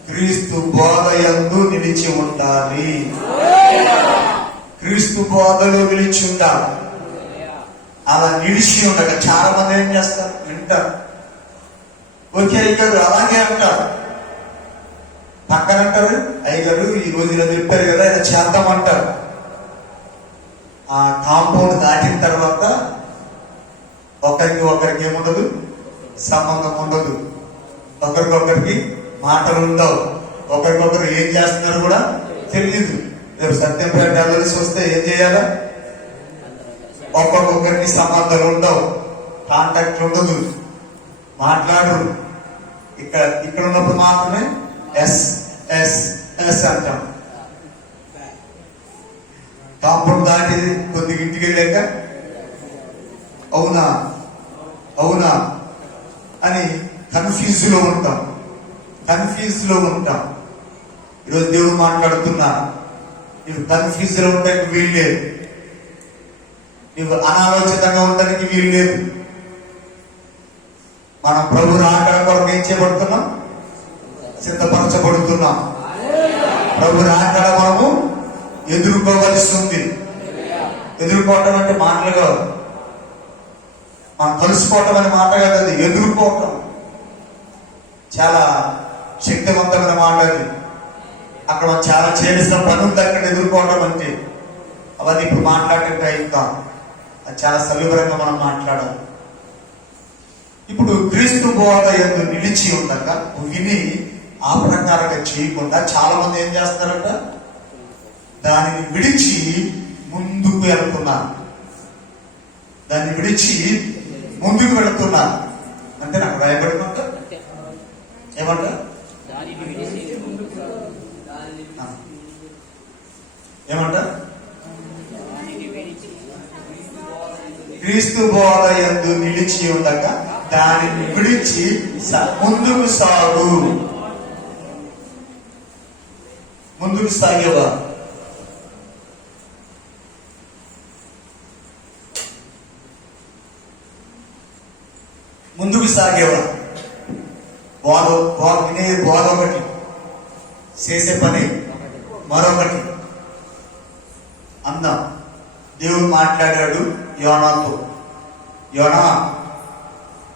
క్రీస్తు బోధయందు నిలిచి ఉండాలి. క్రీస్తు బోధలో నిలిచి ఉండాలి. అలా నిలిచి ఉండగా చాలా మంది ఏం చేస్తారు? వింటారు, ఓకే అయ్యారు, అలాగే అంటారు. పక్కన అంటారు, అయ్యగారు ఈ రోజు ఇలా చెప్పారు కదా, ఇలా చేద్దామంటారు. ఆ కాంపౌండ్ దాటిన తర్వాత ఒకరికి ఏముండదు, సంబంధం ఉండదు. ఒకరికొకరికి మాటలు ఉండవు. ఒకరికొకరు ఏం చేస్తున్నారు కూడా తెలియదు. రేపు సత్యంపేట వెళ్ళాల్సి వస్తే ఏం చేయాలా? ఒక్కొక్కరికి సంబంధాలు ఉండవు, కాంటాక్ట్ ఉండదు, మాట్లాడరు. ఇక్కడ ఉన్నప్పుడు మాత్రమే ఎస్ ఎస్ ఎస్ అంటాం. కాంపౌండ్ దాటి కొద్దిగా ఇంటికి వెళ్ళాక అవునా అవునా అని కన్ఫ్యూజ్ లో ఉంటాం. ఈరోజు దేవుడు మాట్లాడుతున్నా, నువ్వు కన్ఫ్యూజ్ లో ఉండడానికి వీలు లేదు. నువ్వు అనాలోచితంగా ఉండడానికి వీలు లేదు. మనం ప్రభు రాకడ కొరకు ఏం చేయబడుతున్నాం? సిద్ధపరచబడుతున్నాం. ప్రభు రాకడ మనము ఎదుర్కోవలసి ఉంది. ఎదుర్కోవటం అంటే మాటలు కాదు, మనం కలుసుకోవటం అనే మాట కాదు, అది ఎదుర్కోవటం. చాలా శక్తివంతమైన మాట అది. అక్కడ మనం చాలా చేసిన పని ఉంది అక్కడ ఎదుర్కోవటం అంటే. అవన్నీ ఇప్పుడు మాట్లాడే టైం కాదు, అది చాలా సవివరంగా మనం మాట్లాడాలి. ఇప్పుడు క్రీస్తు బోధ యందు నిలిచి ఉండగా విని ఆ ప్రకారంగా చేయకుండా చాలా మంది ఏం చేస్తారంట? దానిని విడిచి ముందుకు వెళ్తున్నారు. దాన్ని విడిచి ముందుకు వెళుతున్నారు. అంటే నాకు రాయబడినంత ఏమంట? ఏమంట? క్రీస్తు బోధ యందు నిలిచి ఉండగా దానిని విడిచి ముందుకు సాగు. ముందుకు సాగేవా? ముందుకు సాగేవా? వినే బోధ ఒకటి, చేసే పని మరొకటి. అందాం. దేవుడు మాట్లాడాడు యోనాతో, యోనా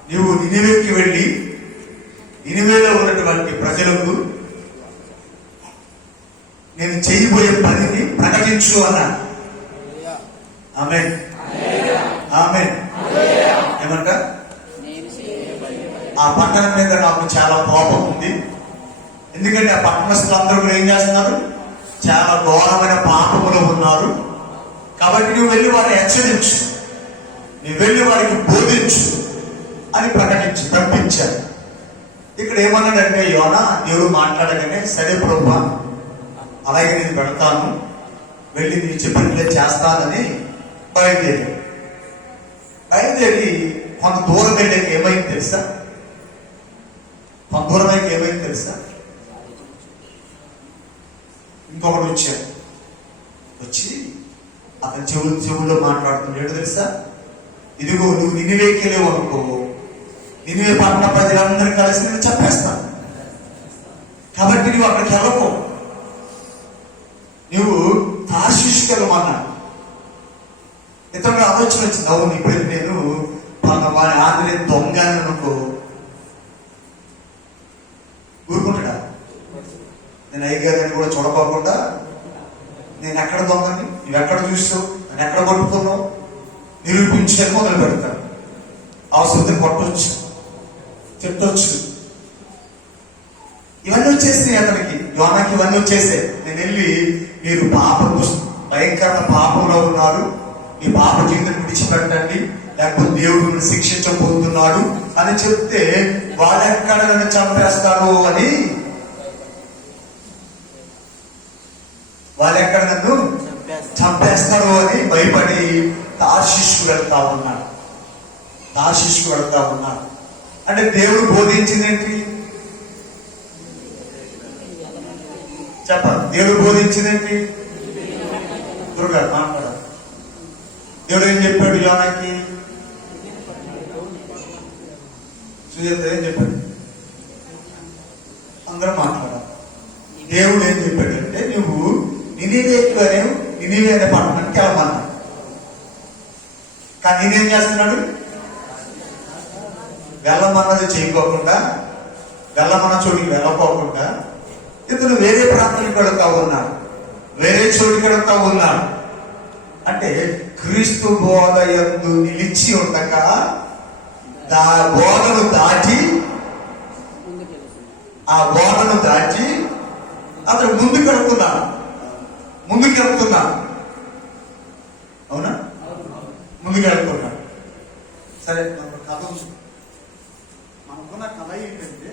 నీవు నినివేకి వెళ్ళి నినివేలో ఉన్నటువంటి ప్రజలకు నేను చేయబోయే పనిని ప్రకటించు అన్నాడు. ఆమేన్, ఆమేన్. ఏమంట? ఆ పట్టణం మీద నాకు చాలా కోపం ఉంది. ఎందుకంటే ఆ పట్టణస్తులందరూ కూడా ఏం చేస్తున్నారు? చాలా ఘోరమైన పాపములో ఉన్నారు. కాబట్టి నువ్వు వెళ్ళి వారిని హెచ్చరించు, నువ్వు వెళ్ళి వారికి బోధించు అని పంపించారు. ఇక్కడ ఏమన్నాడంటే యోనా, దేవుడు మాట్లాడగానే సరే ప్రభువా, అలాగే నేను పెడతాను, వెళ్ళి నేను చెప్పినట్లే చేస్తానని బయలుదేరి కొంత దూరం వెళ్ళాక ఏమైంది తెలుసా? కొంత దూరం అయితే ఏమైంది తెలుసా? ఇంకొకటి వచ్చి అతని చెవుల్లో మాట్లాడుతున్నాడు తెలుసా? ఇదిగో నువ్వు నినివేకి వెళ్ళేవు అనుకో, నినివే పట్టణ ప్రజలందరూ కలిసి నేను చెప్పేస్తాను. కాబట్టి నువ్వు అక్కడికి వెళ్ళకు, నువ్వు తార్షీషుకి వెళ్ళమన్నాడు. ఇతరుడు ఆలోచన వచ్చింది, అవును ఇప్పుడు నేను వారి ఆంధ్ర దొంగ అని అనుకో, ఊరుకుంటాడా? నేను అయ్యగారిని కూడా చూడకోకుండా నేను ఎక్కడ దొంగని, నువ్వు ఎక్కడ చూసావు, నేను ఎక్కడ పట్టుకున్నావు నిరూపించుకొని మొదలు పెడతాను. అవసరం కొట్టవచ్చు, తిట్టవచ్చు. ఇవన్నీ వచ్చేసినాయి అతనికి, యోనాకి ఇవన్నీ వచ్చేసాయి. నేను వెళ్ళి మీరు భయంకర పాపంలో ఉన్నారు, మీ పాప జీవితం విడిచిపెట్టండి, లేకపోతే దేవుడు శిక్షించబోతున్నాడు అని చెప్తే వాళ్ళెక్కడ నన్ను చంపేస్తారు అని, వాళ్ళెక్కడ నన్ను చంపేస్తారు అని భయపడి తార్షీషుకు వెళ్తా ఉన్నాడు. అంటే దేవుడు బోధించిందేంటి చెప్పాలి? దేవుడు బోధించిందేంటి? దుర్గా మాట్లాడాలి. దేవుడు ఏం చెప్పాడు యోనాకి? సుజాత ఏం చెప్పాడు? అందరూ మాట్లాడాలి. దేవుడు ఏం చెప్పాడంటే నువ్వు నినివే అనే పట్టణానికి వెళ్ళమన్నాడు. కానీ నేనేం చేస్తున్నాడు? వెళ్ళమన్నది చేయకోకుండా, వెళ్ళమన్న చోటికి వెళ్ళకోకుండా ఇతను వేరే ప్రాంతానికి వెళుతా ఉన్నాడు, వేరే చోటికి వెళుతా ఉన్నాడు. అంటే క్రీస్తు బోధ యందు నిలిచి ఉండగా బోధను దాటి, ఆ బోధను దాటి అతను ముందుకు వెళ్తున్నాడు. అవునా? ముందుకు వెళ్తున్నాడు. సరే, మనకు కథ ఉంది. మనకున్న కథ ఏంటంటే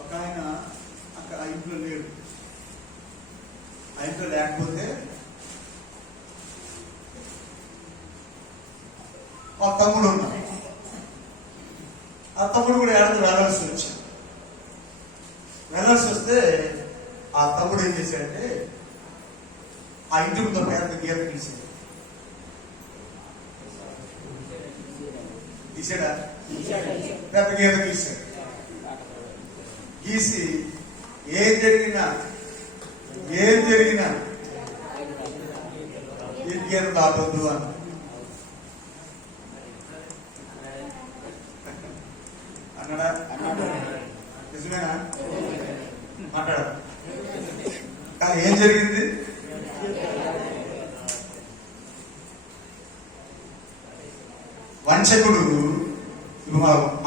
ఒక ఆయన అక్కడ ఆ ఇంట్లో లేడు. ఆ ఇంట్లో లేకపోతే మా తమ్ముడు ఉన్నాడు. ఆ తమ్ముడు కూడా ఏడాది వెళ్ళాల్సి వస్తే ఆ తమ్ముడు ఏం చేశాడంటే ఆ ఇంటి ముందు పెద్ద గీత గీసాడా? పెద్ద గీత గీసి ఏం జరిగినా ఈ గీత దాటొద్దు అని. అన్నాడా? నిజమేనా? మాట్లాడ. కానీ ఏం జరిగింది? వంచకుడు,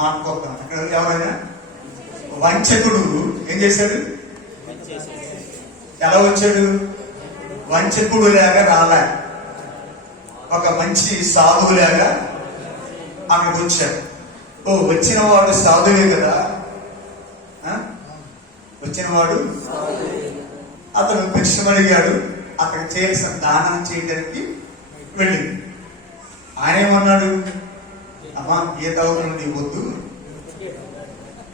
మాట్లాడుతాం అక్కడ ఎవరైనా, వంచకుడు ఏం చేశాడు? ఎలా వచ్చాడు? వంచకుడు లేగా రాలే, ఒక మంచి సాధువు లేగా అక్కడికి వచ్చాడు. ఓ, వచ్చిన వాడు సాధువే కదా, వచ్చినవాడు అతను భిక్షం అడిగాడు. అతను చేయాల్సిన దానం చేయడానికి వెళ్ళింది. ఆయన ఏమన్నాడు? అమ్మా, గీత అవతల నీ వద్దు,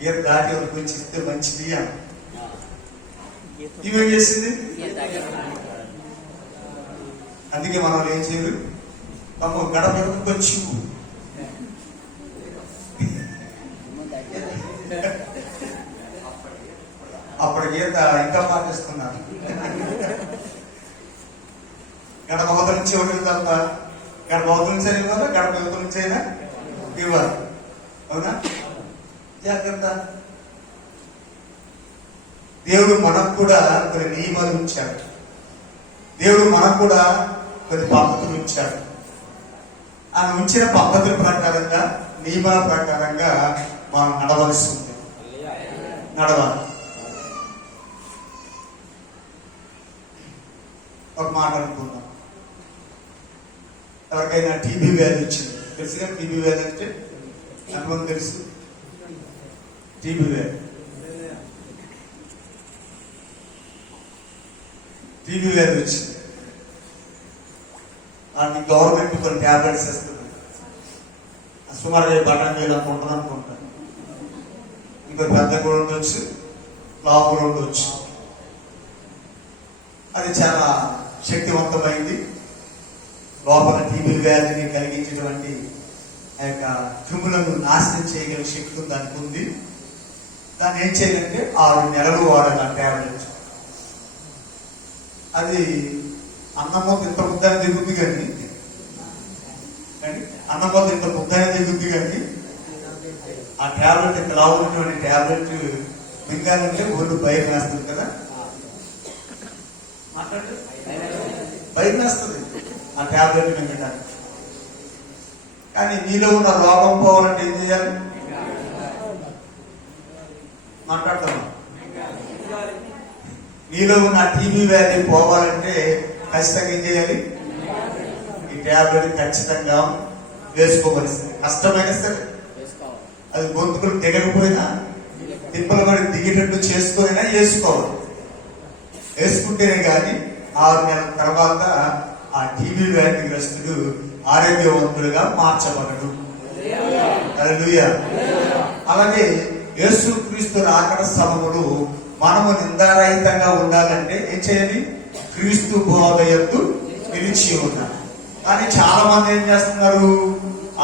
గీత దాటి వరకు వచ్చి ఇస్తే మంచిది అని. ఇవేం చేసింది? అందుకే మనం ఏం చేయరు, తమ గడప వచ్చి అప్పుడు గీత ఇంకా పాటిస్తున్నారు. గడప అవతల నుంచి ఒకటి తప్ప, గడప అవతల నుంచి అయినా ఇవ్వాలి, గడప యువతల నుంచి అయినా ఇవ్వాలి. అవునా? జాగ్రత్త. దేవుడు మనకు కూడా కొన్ని నియమాలు ఉంచాడు. దేవుడు మనకు కూడా కొన్ని పద్ధతులు ఇచ్చాడు. ఆయన ఉంచిన పద్ధతుల ప్రకారంగా, నియమాల ప్రకారంగా మనం నడవలసి ఉంది. నడవాలి. ఒక మాట అనుకుందాం. ఎవరికైనా టీబీ వ్యాధి వచ్చింది, తెలుసుగా టీబీ వ్యాధి అంటే ఎంతమంది తెలుసు? టీబీ వ్యాధి వచ్చింది. దానికి గవర్నమెంట్ కొన్ని ట్యాబ్లెట్స్ ఇస్తుంది. సుమారు బటన్ వేలు అనుకుంటుంది అనుకుంటాను. ఇంకో పెద్ద కూడా ఉండొచ్చు, లావు కూడా ఉండొచ్చు. అది చాలా శక్తివంతమైంది. లోపల టీబీ వ్యాధిని కలిగించేటువంటి ఆ యొక్క క్రిములను నాశనం చేయగల శక్తి దానికి ఉంది. దాన్ని ఏం చేయాలంటే 6 నెలలు వాడాలి ఆ ట్యాబ్లెట్. అది అన్నమో ఇంత ముద్దాన్ని దిగుద్ది కానీ అన్నమో ఇంత ముద్దాన్ని దిగుద్ది కానీ ఆ ట్యాబ్లెట్ ఇక్కడ రావున్నటువంటి ట్యాబ్లెట్ మింగాలంటే ఒళ్ళు భయం వేస్తుంది కదా, మాట్లాడు భయం వేస్తుంది ఆ ట్యాబ్లెట్ మింగడానికి. కానీ నీలో ఉన్న రోగం పోవాలంటే ఏం చేయాలి? మాట్లాడతాను. నీలో ఉన్న టీబీ వ్యాధి పోవాలంటే ఖచ్చితంగా ఏం చేయాలి? ఈ ట్యాబ్లెట్ ఖచ్చితంగా వేసుకోవలసింది. కష్టమైన సరే అది గొంతుకులు దిగకపోయినా తిప్పలు పడి దిగేటట్టు చేసుకున్నా వేసుకోవాలి. వేసుకుంటేనే కానీ 6 నెలల తర్వాత ఆ టీబీ వ్యాధిగ్రస్తుడు ఆరోగ్యవంతులుగా మార్చబడడు. హల్లెలూయా. అలాగే యేసుక్రీస్తు రాకడ సమయంలో మనము నిందారహితంగా ఉండాలంటే ఏం చేయాలి? క్రీస్తు బోధ యందు నిలిచి ఉండాలి. కానీ చాలా మంది ఏం చేస్తున్నారు?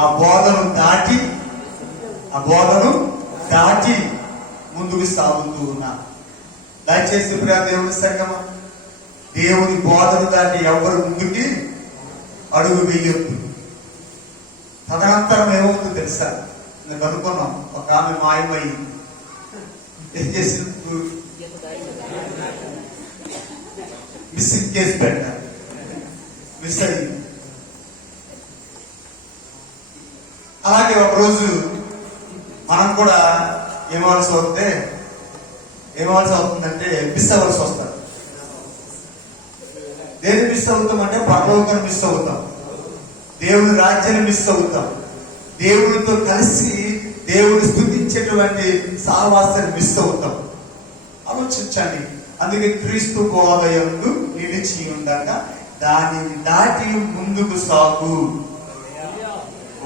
ఆ బోధను దాటి ముందుకు సాగుతూ ఉన్నారు. దయచేసి ప్రియ దేవుని సంగమా, దేవుని బోధను దాటి ఎవరు ముందుకి అడుగు వేయొద్దు. తదనంతరం ఏమవుతుందో తెలుసా? నేను అనుకున్నాం, ఒక ఆమె మాయమయ్యి ఏం చేసి మిస్సింగ్ కేసు పెట్టారు. మిస్ అయ్యింది. అలాగే ఒకరోజు మనం కూడా ఏమవలసి అవుతుందంటే మిస్ అవ్వాల్సి వస్తారు. దేని మిస్ అవుతామంటే పరలోకాన్ని మిస్ అవుతాం, దేవుని రాజ్యాన్ని మిస్ అవుతాం, దేవునితో కలిసి దేవుని స్తుతించేటువంటి సహవాసాన్ని మిస్ అవుతాం. ఆలోచించండి. అందుకే క్రీస్తు బోధ యందు నిలిచి ఉండగా దానిని దాటి ముందుకు సాగు.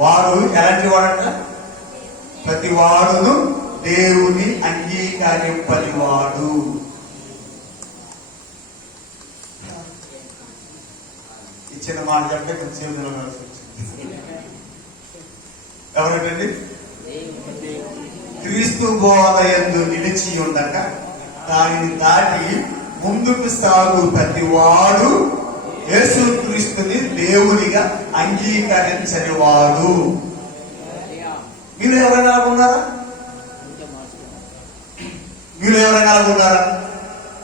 వాడు ఎలాంటి వాడంట? ప్రతి వాడును దేవుని అంగీకరింపనివాడు. ఇచ్చిన మాట చెప్తే కొంచెం నిలబడాల్సి వచ్చింది. ఎవరండి? క్రీస్తు బోధ యందు నిలిచి ఉండక దానిని దాటి ముందుకు సాగు ప్రతి వాడు యేసుక్రీస్తుని దేవునిగా అంగీకరించని వాడు. మీరు ఎవరైనా ఉన్నారా?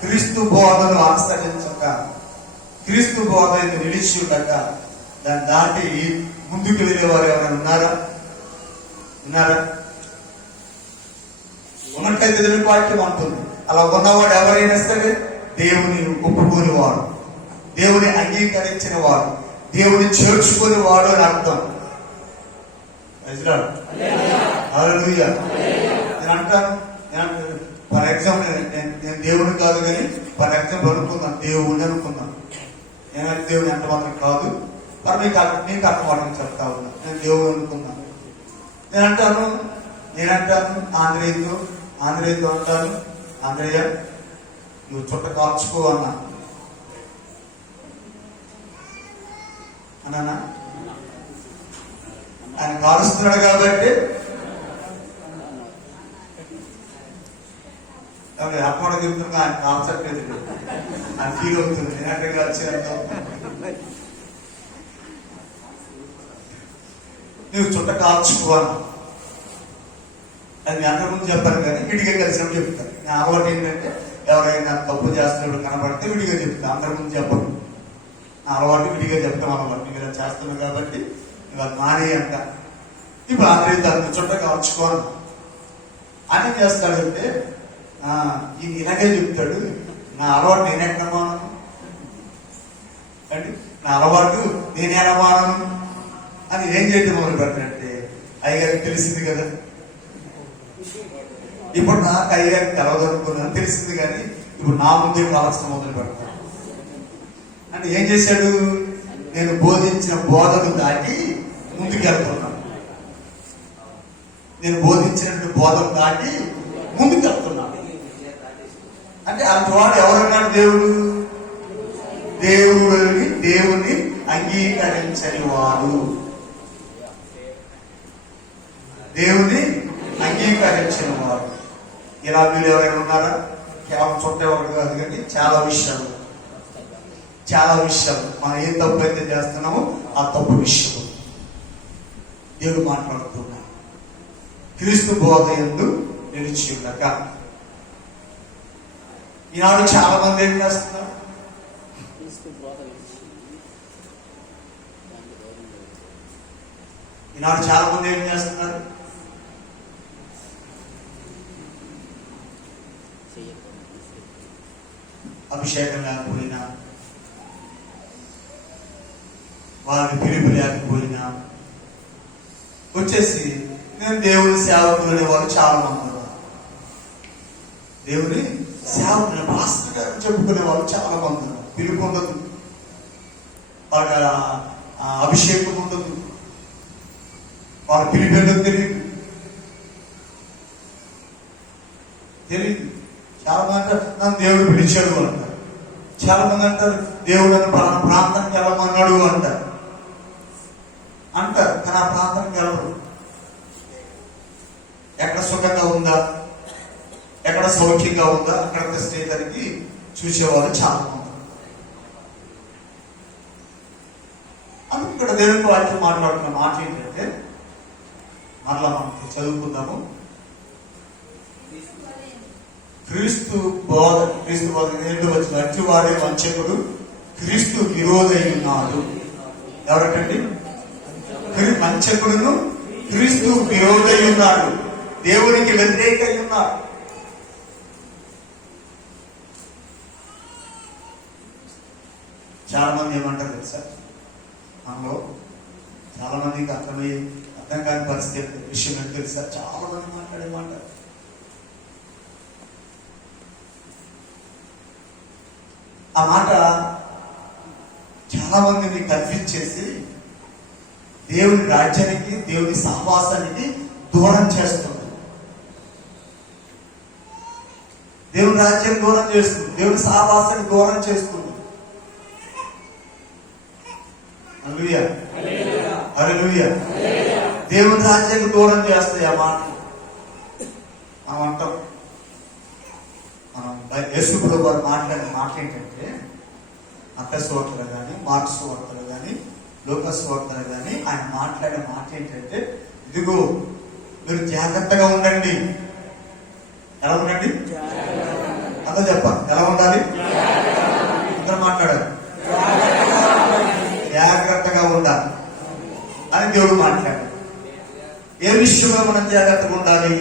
క్రీస్తు బోధను అనుసరించక, క్రీస్తు బోధ నిలిచి ఉండక దాన్ని దాటి ముందుకు వెళ్ళేవారు ఎవరైనా ఉన్నారా? ఉన్నట్లయితే దేవుని వాక్యం అంటుంది, అలా ఉన్నవాడు ఎవరైనా సరే దేవుని ఒప్పుకొని వాడు, దేవుని అంగీకరించిన వాడు, దేవుని చేర్చుకొని వాడు అని అర్థం. హల్లెలూయా. నేను అంటాను, ఫర్ ఎగ్జాంపుల్ నేను దేవుని కాదు కానీ ఫర్ ఎగ్జాంపుల్ అనుకుందాం, దేవుని అనుకుందాం. నేనంటే దేవుని ఎంత మాత్రం కాదు, మరి నీకు అర్థం మాత్రం చెప్తా ఉన్నా. నేను దేవుని అనుకున్నాను. నేనంటాను ఆంధ్రేయుతో అంటాను, ఆంధ్రేయ నువ్వు చుట్ట కాల్చుకో అన్నానా? ఆయన కాలుస్తున్నాడు కాబట్టి అప్పుడు చెప్తున్నా, ఆయన కాల్చట్లేదు, ఆయన ఫీల్ అవుతుంది. నేనంటే కలిసి నువ్వు చుట్ట కాల్చుకో అన్నా. అది మీ అందరి ముందు చెప్పాను కానీ విడిగా కలిసినప్పుడు చెప్తాను. నా అలవాటు ఏంటంటే ఎవరైనా తప్పు చేస్తున్నప్పుడు కనబడితే విడిగా చెప్తాను, అందరి ముందు చెప్పను. నా అలవాటు విడిగా చెప్తాం అలవాటు నువ్వు ఇలా చేస్తున్నావు కాబట్టి నువ్వు అది మానే అంట. ఇప్పుడు అందరూ తన చుట్ట కావచ్చుకోను అని చేస్తాడంటే ఈయన ఇలాగే చెప్తాడు, నా అలవాటు నేనెక్కడ మానను అంటే నా అలవాటు నేనేలా మానను అని ఏం చేయడం మొదలు పెట్టినట్టే అయ్యగారికి తెలిసింది కదా. ఇప్పుడు నాకు అయ్యగారికి తెలవదనుకున్నాను తెలిసింది, కానీ ఇప్పుడు నా ముందే కావాల్సిన మొదలు పెడతాను అంటే ఏం చేశాడు, నేను బోధించిన బోధను దాటి ముందుకెళ్తున్నాను. నేను బోధించినట్టు బోధను దాటి ముందుకెళ్తున్నాను అంటే అంతవాడు ఎవరన్నాడు, దేవుని అంగీకరించని వాడు, దేవుని అంగీకరించిన వాడు. ఇలా మీరు ఎవరైనా ఉన్నారా? కేవలం చుట్టే ఒకటి కాదు, కానీ చాలా విషయాలు మనం ఏ తప్పు అయితే చేస్తున్నామో ఆ తప్పు విషయం దేవుడు మాట్లాడుతున్నాడు. క్రీస్తు బోధ యందు నిలిచి ఉండక ఈనాడు చాలా మంది ఏం చేస్తున్నారు, ఈనాడు చాలా మంది ఏం చేస్తున్నారు, అభిషేకం లేకపోయినా, వారికి పిలుపు లేకపోయినా వచ్చేసి నేను దేవుని సేవకులు అనేవాళ్ళు చాలా మంది ఉన్నారు. దేవుని సేవకులు పాస్టర్ గారు చెప్పుకునే వాళ్ళు చాలా మంది ఉన్నారు. పిలుపు ఉండదు, వాళ్ళ అభిషేకం ఉండదు, వాళ్ళ పిలుపు ఎందుకు తెలియదు. చాలా మంది అంటారు నన్ను దేవుడు పిలిచాడు అంటారు, చాలా మంది అంటారు దేవుడు అని పలానా ప్రాంతానికి వెళ్ళమన్నాడు అంటారు కానీ ఆ ప్రాంతానికి వెళ్ళరు. ఎక్కడ సుఖంగా ఉందా, ఎక్కడ సౌఖ్యంగా ఉందా అక్కడ స్నేహితుడికి చూసేవాళ్ళు చాలా మంది. అందుకు ఇక్కడ దేవుని వాక్యం మాట్లాడుతున్న మాట ఏంటంటే, మరలా మనం చదువుకుందాము. క్రీస్తు బోధ ఏంటో వచ్చిన అట్టివాడే వంచకుడు, క్రీస్తు విరోధి ఉన్నాడు. ఎవరటండి? వంచకుడును క్రీస్తు విరోధి ఉన్నాడు, దేవునికి వ్యతిరేకై ఉన్నాడు. చాలా మంది ఏమంటారు తెలుసా, మనలో చాలా మందికి అర్థం కాని పరిస్థితి విషయం ఏంటి తెలుసా, చాలా మంది మాట్లాడేమంటారు ఆ మాట చాలా మందిని కన్ఫ్యూజ్ చేసి దేవుని రాజ్యానికి దేవుని సహవాసానికి దూరం చేస్తుంది. దేవుని రాజ్యాన్ని దూరం చేస్తుంది, దేవుని సహవాసాన్ని దూరం చేస్తుంది. హల్లెలూయా హల్లెలూయా. దేవుని రాజ్యాన్ని దూరం చేస్తాయి ఆ మాట. మనం అంటాం, మనం యేసు ప్రభువు వారు మాట్లాడిన మాట ఏంటంటే, మత్తయి సువార్తలు కానీ మార్కు సువార్తలు కానీ లూకా సువార్తలు కానీ ఆయన మాట్లాడే మాట ఏంటంటే, ఇదిగో మీరు జాగ్రత్తగా ఉండండి. ఎలా ఉండండి? అంతా చెప్పాలి, ఎలా ఉండాలి? ఇద్దరు మాట్లాడారు, జాగ్రత్తగా ఉండాలి అని దేవుడు మాట్లాడారు. ఏ విషయంలో మనం జాగ్రత్తగా ఉండాలి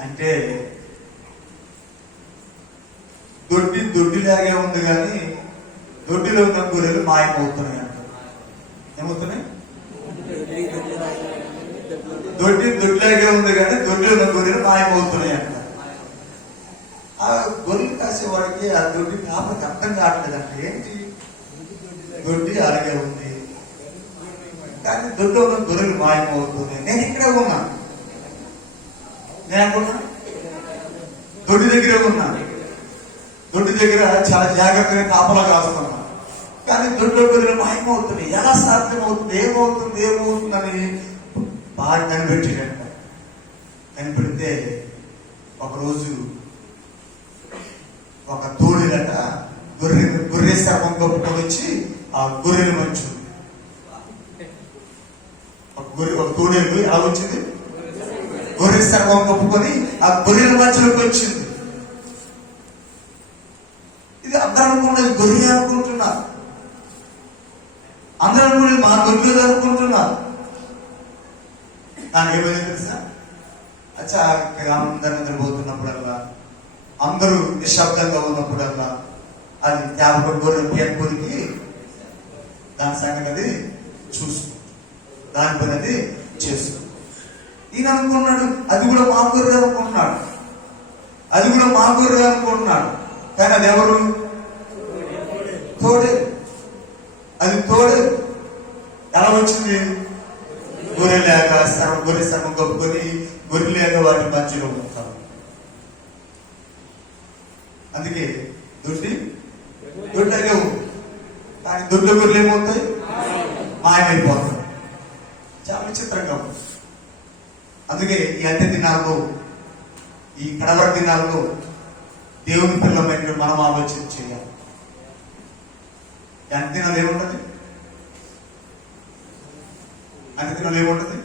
అంటే దొడ్డిలాగే ఉంది, కానీ దొడ్డిలో ఉన్న గొర్రెలు మాయమవుతున్నాయి అంటారు. ఏమవుతున్నాయి? దొడ్డిలాగే ఉంది, కానీ దొడ్డిలో ఉన్న గొర్రెలు మాయమవుతున్నాయి అంటారు. ఆ గొర్రెలు కాసేవాడికి ఆ దొడ్డి కాపరికి అర్థం కావట్లేదంటే, ఏంటి దొడ్డి అలాగే ఉంది కానీ దొడ్డిలో ఉన్న గొర్రెలు మాయమవుతున్నాయి. నేను ఇక్కడే ఉన్నాను, దొడ్డి దగ్గరే ఉన్నాను, దొడ్డి దగ్గర చాలా జాగ్రత్తగా కాపలా కాస్తున్నాను, కానీ దొడ్లో గొర్రెలు మాయమవుతున్నాయి. ఎలా సాధ్యమవుతుంది, ఏమవుతుందని బాగా కనిపెట్టినట్ట. కనిపెడితే ఒకరోజు ఒక తోడిలట గొర్రె సర్పం కప్పుకొని వచ్చి ఆ గొర్రెలు మంచు ఒక తోడేలు ఎలా వచ్చింది, గొర్రె సర్పం కప్పుకొని ఆ గొర్రెల మధ్యలోకి వచ్చింది. అనుకున్నది గొర్రె అనుకుంటున్నారు. అందరూ అనుకున్నది మా గొర్రెలు అనుకుంటున్నారు. నాకు ఏమైంది తెలుసా? అచ్చా అందరు నిద్రపోతున్నప్పుడల్లా, అందరూ నిశ్శబ్దంగా ఉన్నప్పుడల్లా అది యాభై గొర్రె పేరుకి దాని సంగతి అది చూసుకో, దాని పని అది చేసుకో. ఈయన అనుకున్నాడు అది కూడా మా గొర్రె అనుకుంటున్నాడు, అది కూడా మా గొర్రె అనుకుంటున్నాడు. కానీ అది ఎవరు? తోడే. అది తోడే. ఎలా వచ్చింది? గొర్రె లేక గొర్రె సగం కప్పుకొని గొర్రె లేక వాటి మధ్యలో ఉంటారు. అందుకే దొడ్డలేవు. కానీ దొడ్డ గొర్రెలు ఏమవుతాయి? మాయమైపోతాయి. చాలా విచిత్రంగా ఉంది. అందుకే ఈ అంత్య దినాల్లో, ఈ కడవర దినాల్లో దేవుని పిల్లమైన మనం ఆలోచన చేయాలి. అంత్య దినాలు ఏముంటది? అంత్య దినాలు ఏముంటది?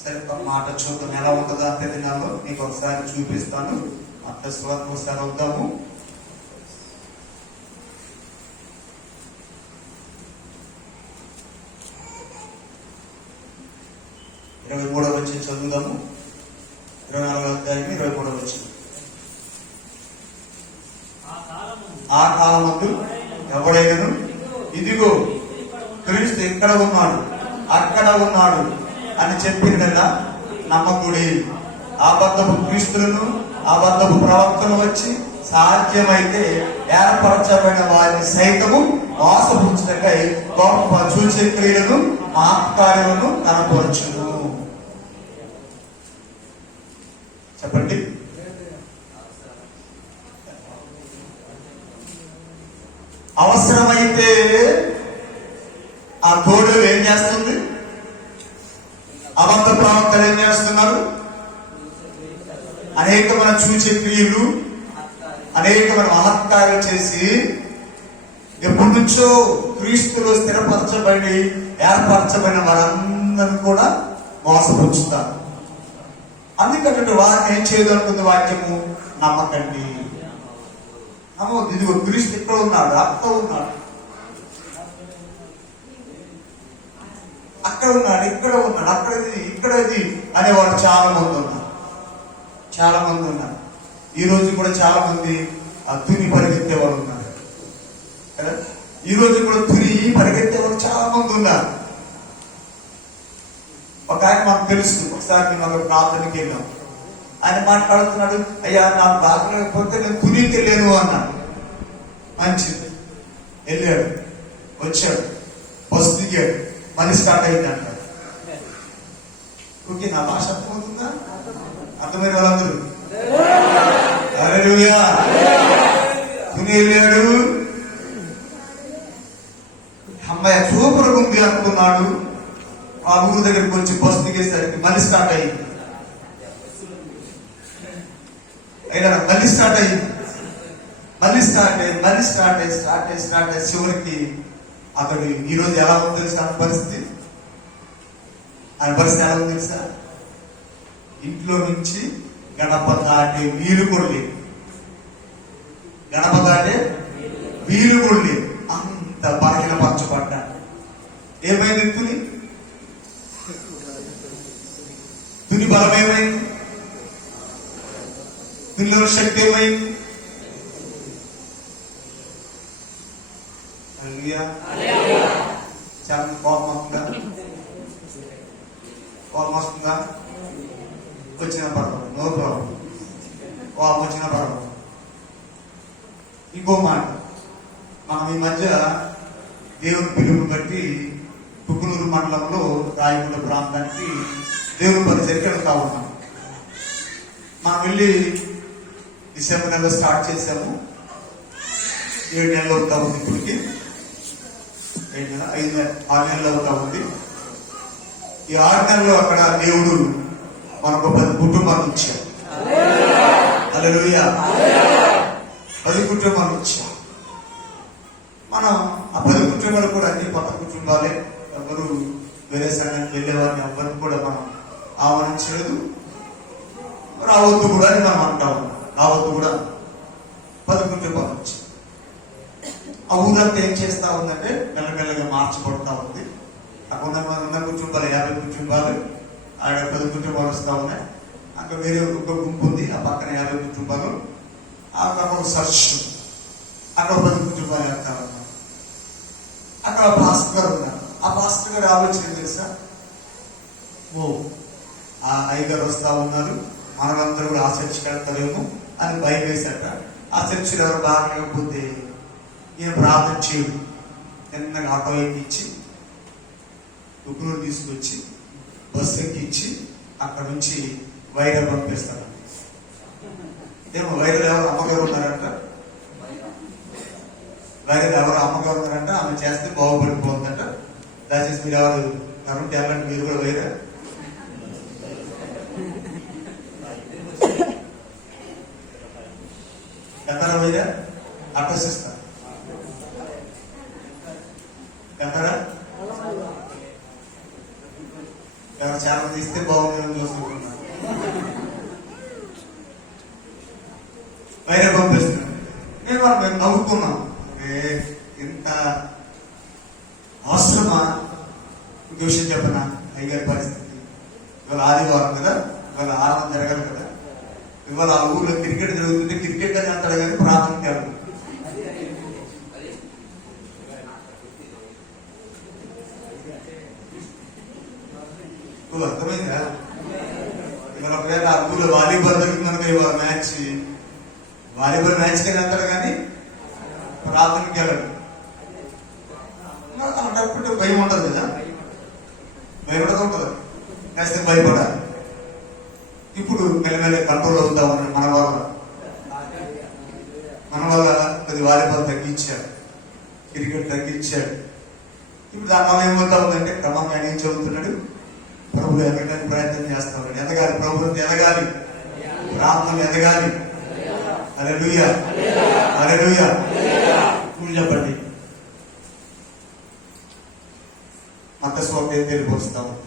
సరే మాట చూద్దాం ఎలా ఉంటుందో అంత్య దినాల్లో. మీకు ఒకసారి చూపిస్తాను. ఒకసారి వద్దాము. ఇరవై 23వ వచనం చదువుదాము. 24వ అధ్యాయం 23వ వచనం. ఆ కాలమందు ఎవడైనను ఇదిగో క్రీస్తు ఇక్కడ ఉన్నాడు, అక్కడ ఉన్నాడు అని చెప్పినలా నమ్మకుడి. అబద్ధపు క్రీస్తులను, అబద్ధపు ప్రవక్తలు వచ్చి సాధ్యమైతే ఏర్పరచబడిన వారిని సైతము మోసపుచ్చుటకై గొప్ప సూచక్రియలను మహత్కార్యలను కనపరచును. చెప్పండి. అవసరమైతే ఆ తోడులు ఏం చేస్తుంది? అబద్ధ ప్రవక్తలు ఏం చేస్తున్నారు? అనేకమైన సూచక్రియలు, అనేకమైన మహత్కార్యాలు చేసి ఎప్పటి నుంచో క్రీస్తులో స్థిరపరచబడి ఏర్పరచబడిన వారందరూ కూడా మోసపుచ్చుతారు. అందుకంటే వారిని ఏం చేయదనుకుంది వాక్యము? నమ్మకండి. నమ్మవద్దు. ఇదిగో క్రీస్తు ఇక్కడ ఉన్నాడు, అక్కడ ఉన్నాడు, అక్కడ ఉన్నాడు, ఇక్కడ ఉన్నాడు, అక్కడది ఇక్కడది అనేవాడు చాలా మంది ఉన్నారు. చాలా మంది ఉన్నారు. ఈ రోజు కూడా చాలా మంది తుని పరిగెత్తే వాళ్ళు ఉన్నారు కదా. ఈ రోజు కూడా తుని పరిగెత్తే వాళ్ళు చాలా మంది ఉన్నారు. ఒక ఆయన మాకు తెలుసు. ఒకసారి మేము అక్కడ ప్రార్థనకి వెళ్ళాం. ఆయన మాట్లాడుతున్నాడు, అయ్యా నాకు బాగలేకపోతే నేను తునికి వెళ్ళాను అన్నాడు. మంచిది. వెళ్ళాడు, వచ్చాడు, బస్సు దిగాడు, మళ్ళీ స్టార్ట్ అయింది అంటాడు. ఓకే, నా భాష అర్థమవుతుందా? అర్థమైన వాళ్ళందరూ హల్లెలూయా. తుని వెళ్ళాడు, అమ్మాయి సూపర్ ఉంది అనుకున్నాడు. ఆ ఊరు దగ్గరికి వచ్చి బస్సు దిగేసరికి మళ్ళీ స్టార్ట్ అయింది. అయినా మళ్ళీ స్టార్ట్ అయింది, మళ్ళీ స్టార్ట్ అయ్యి, మళ్ళీ స్టార్ట్ అయ్యి, స్టార్ట్ అయ్యి, స్టార్ట్ అయ్యి చివరికి అతడు ఈరోజు ఎలా ఉంది తెలుసా పరిస్థితి? ఆయన పరిస్థితి ఎలా ఉంది తెలుసా? ఇంట్లో నుంచి గడప దాటే వీలు కూడా లేదు. గడప దాటే వీలు కూడా లేదు. అంత బలహీనపరచబడ్డా. ఏమైంది? తుని బలం ఏమైంది? తునిలో శక్తి ఏమైంది? చాలా కోపం వస్తుందా? కోపం వస్తుందా? వచ్చిన పర్వాలేదు, నో ప్రాబ్లం. కోపం వచ్చిన పర్వాలేదు. ఇంకో మాట, మనం ఈ మధ్య దేవుని పిలుపుని బట్టి పుక్కునూరు మండలంలో రాయగూడ ప్రాంతానికి దేవుని పరిచర్కి వెళ్తా ఉన్నాం. మనం వెళ్ళి డిసెంబర్ నెలలో స్టార్ట్ చేసాము. 7 నెలలు అవుతా ఉంది. ఇప్పటికి 6 నెలలు అవుతా ఉంది. ఈ 6 నెలల్లో అక్కడ దేవుడు మనకు 10 కుటుంబాలు ఇచ్చాడు. హల్లెలూయా. 10 కుటుంబాలు ఇచ్చాడు. మనం ఆ 10 కుటుంబాలు కూడా అన్ని కొత్త కుటుంబాలే. ఎవరు వేరే సంఘానికి వెళ్ళేవారిని ఎవరిని కూడా మనం ఆహ్వానించలేదు, రావద్దు కూడా అని మనం అంటా ఉన్నాం. ఆ వద్దు కూడా 11 రూపాయలు వచ్చి ఆ ఊరంతా ఏం చేస్తా ఉందంటే మెల్లమెల్లగా మార్చబడుతూ ఉంది. అక్కడ ఉన్న కుటుంబాలు 50 కుటుంబాలు, ఆడ 10 కుటుంబాలు వస్తూ ఉన్నాయి. అక్కడ వేరే ఒక గుంపు ఉంది, ఆ పక్కన 50 కుటుంబాలు, అక్కడ ఒక సర్చ్, అక్కడ 10 కుటుంబాలు వెళ్తా ఉన్నారు. అక్కడ పాస్టర్ గారు ఉన్నారు. ఆ పాస్టర్ గారు ఆలోచన తెలుసా, ఆ అయ్యగారు వస్తా ఉన్నారు, మనమందరూ కూడా ఆ చర్చికి వెళ్తారేమో అని భయం వేశాక ఆ చర్చిలో ఎవరు బాగా లేకపోతే ఈయన ప్రార్థన చేయడు. చిన్నగా ఆటో ఎక్కించి ఉగ్గురు తీసుకొచ్చి బస్సు ఎక్కించి అక్కడ నుంచి వైరా పంపిస్తాడు. ఏమో వైరల్ ఎవరు అమ్మగారు ఉన్నారంట, వైరల్ ఎవరు అమ్మగారు ఉన్నారంట, ఆమె చేస్తే బాగుపడిపోతుందంట. దయచేసి మీరు ఎవరు కరెంట్ వెళ్ళండి, మీరు కూడా వైరా ఎంతరా వైరా అడ్రస్ ఇస్తారు ఎంతరా ఎవరు చాలా మంది ఇస్తే బాగుందని చూసుకుంటున్నారు. వైరా పంపిస్తున్నాం. మేము నవ్వుకున్నాం, ఇంత అవసరమా? విషయం చెప్పనా, అయ్యగారి పరిస్థితి ఇవాళ ఆదివారం కదా, ఇవాళ ఆరాధన జరగాలి కదా, ఇవాళ ఆ ఊళ్ళో క్రికెట్ జరుగుతుంటే క్రికెట్ అని అంటాడు కానీ ప్రార్థనకి వెళ్ళదు. అర్థమైందా? ఇవాళ ఒకవేళ ఆ ఊళ్ళో వాలీబాల్ జరుగుతుంది, ఇవాళ మ్యాచ్, వాలీబాల్ మ్యాచ్ కానీ అంటాడు కానీ ప్రార్థనకి వెళ్ళడు. అలాంటప్పుడు భయం ఉండదు కదా, భయపడదు ఉంటుంది, కాస్త భయపడాలి. ఇప్పుడు మెల్లమెల్ల కంట్రోల్ అవుతా ఉన్నాడు. మన వల్ల అది వాలీబాల్ తగ్గించాడు, క్రికెట్ తగ్గించాడు. ఇప్పుడు దానివల్ల ఏమవుతా ఉందంటే క్రమంగా ఆయన ఏం చదువుతున్నాడు, ప్రభువు ఎదగడానికి ప్రయత్నం చేస్తా ఉన్నాడు. ఎదగాలి, ప్రభుత్వం ఎదగాలి, ప్రార్థనలు ఎదగాలి. హల్లెలూయా, హల్లెలూయా. ఇప్పుడు చెప్పండి, మత్తయి సువార్త ఏం తెలియపరుస్తా ఉంది?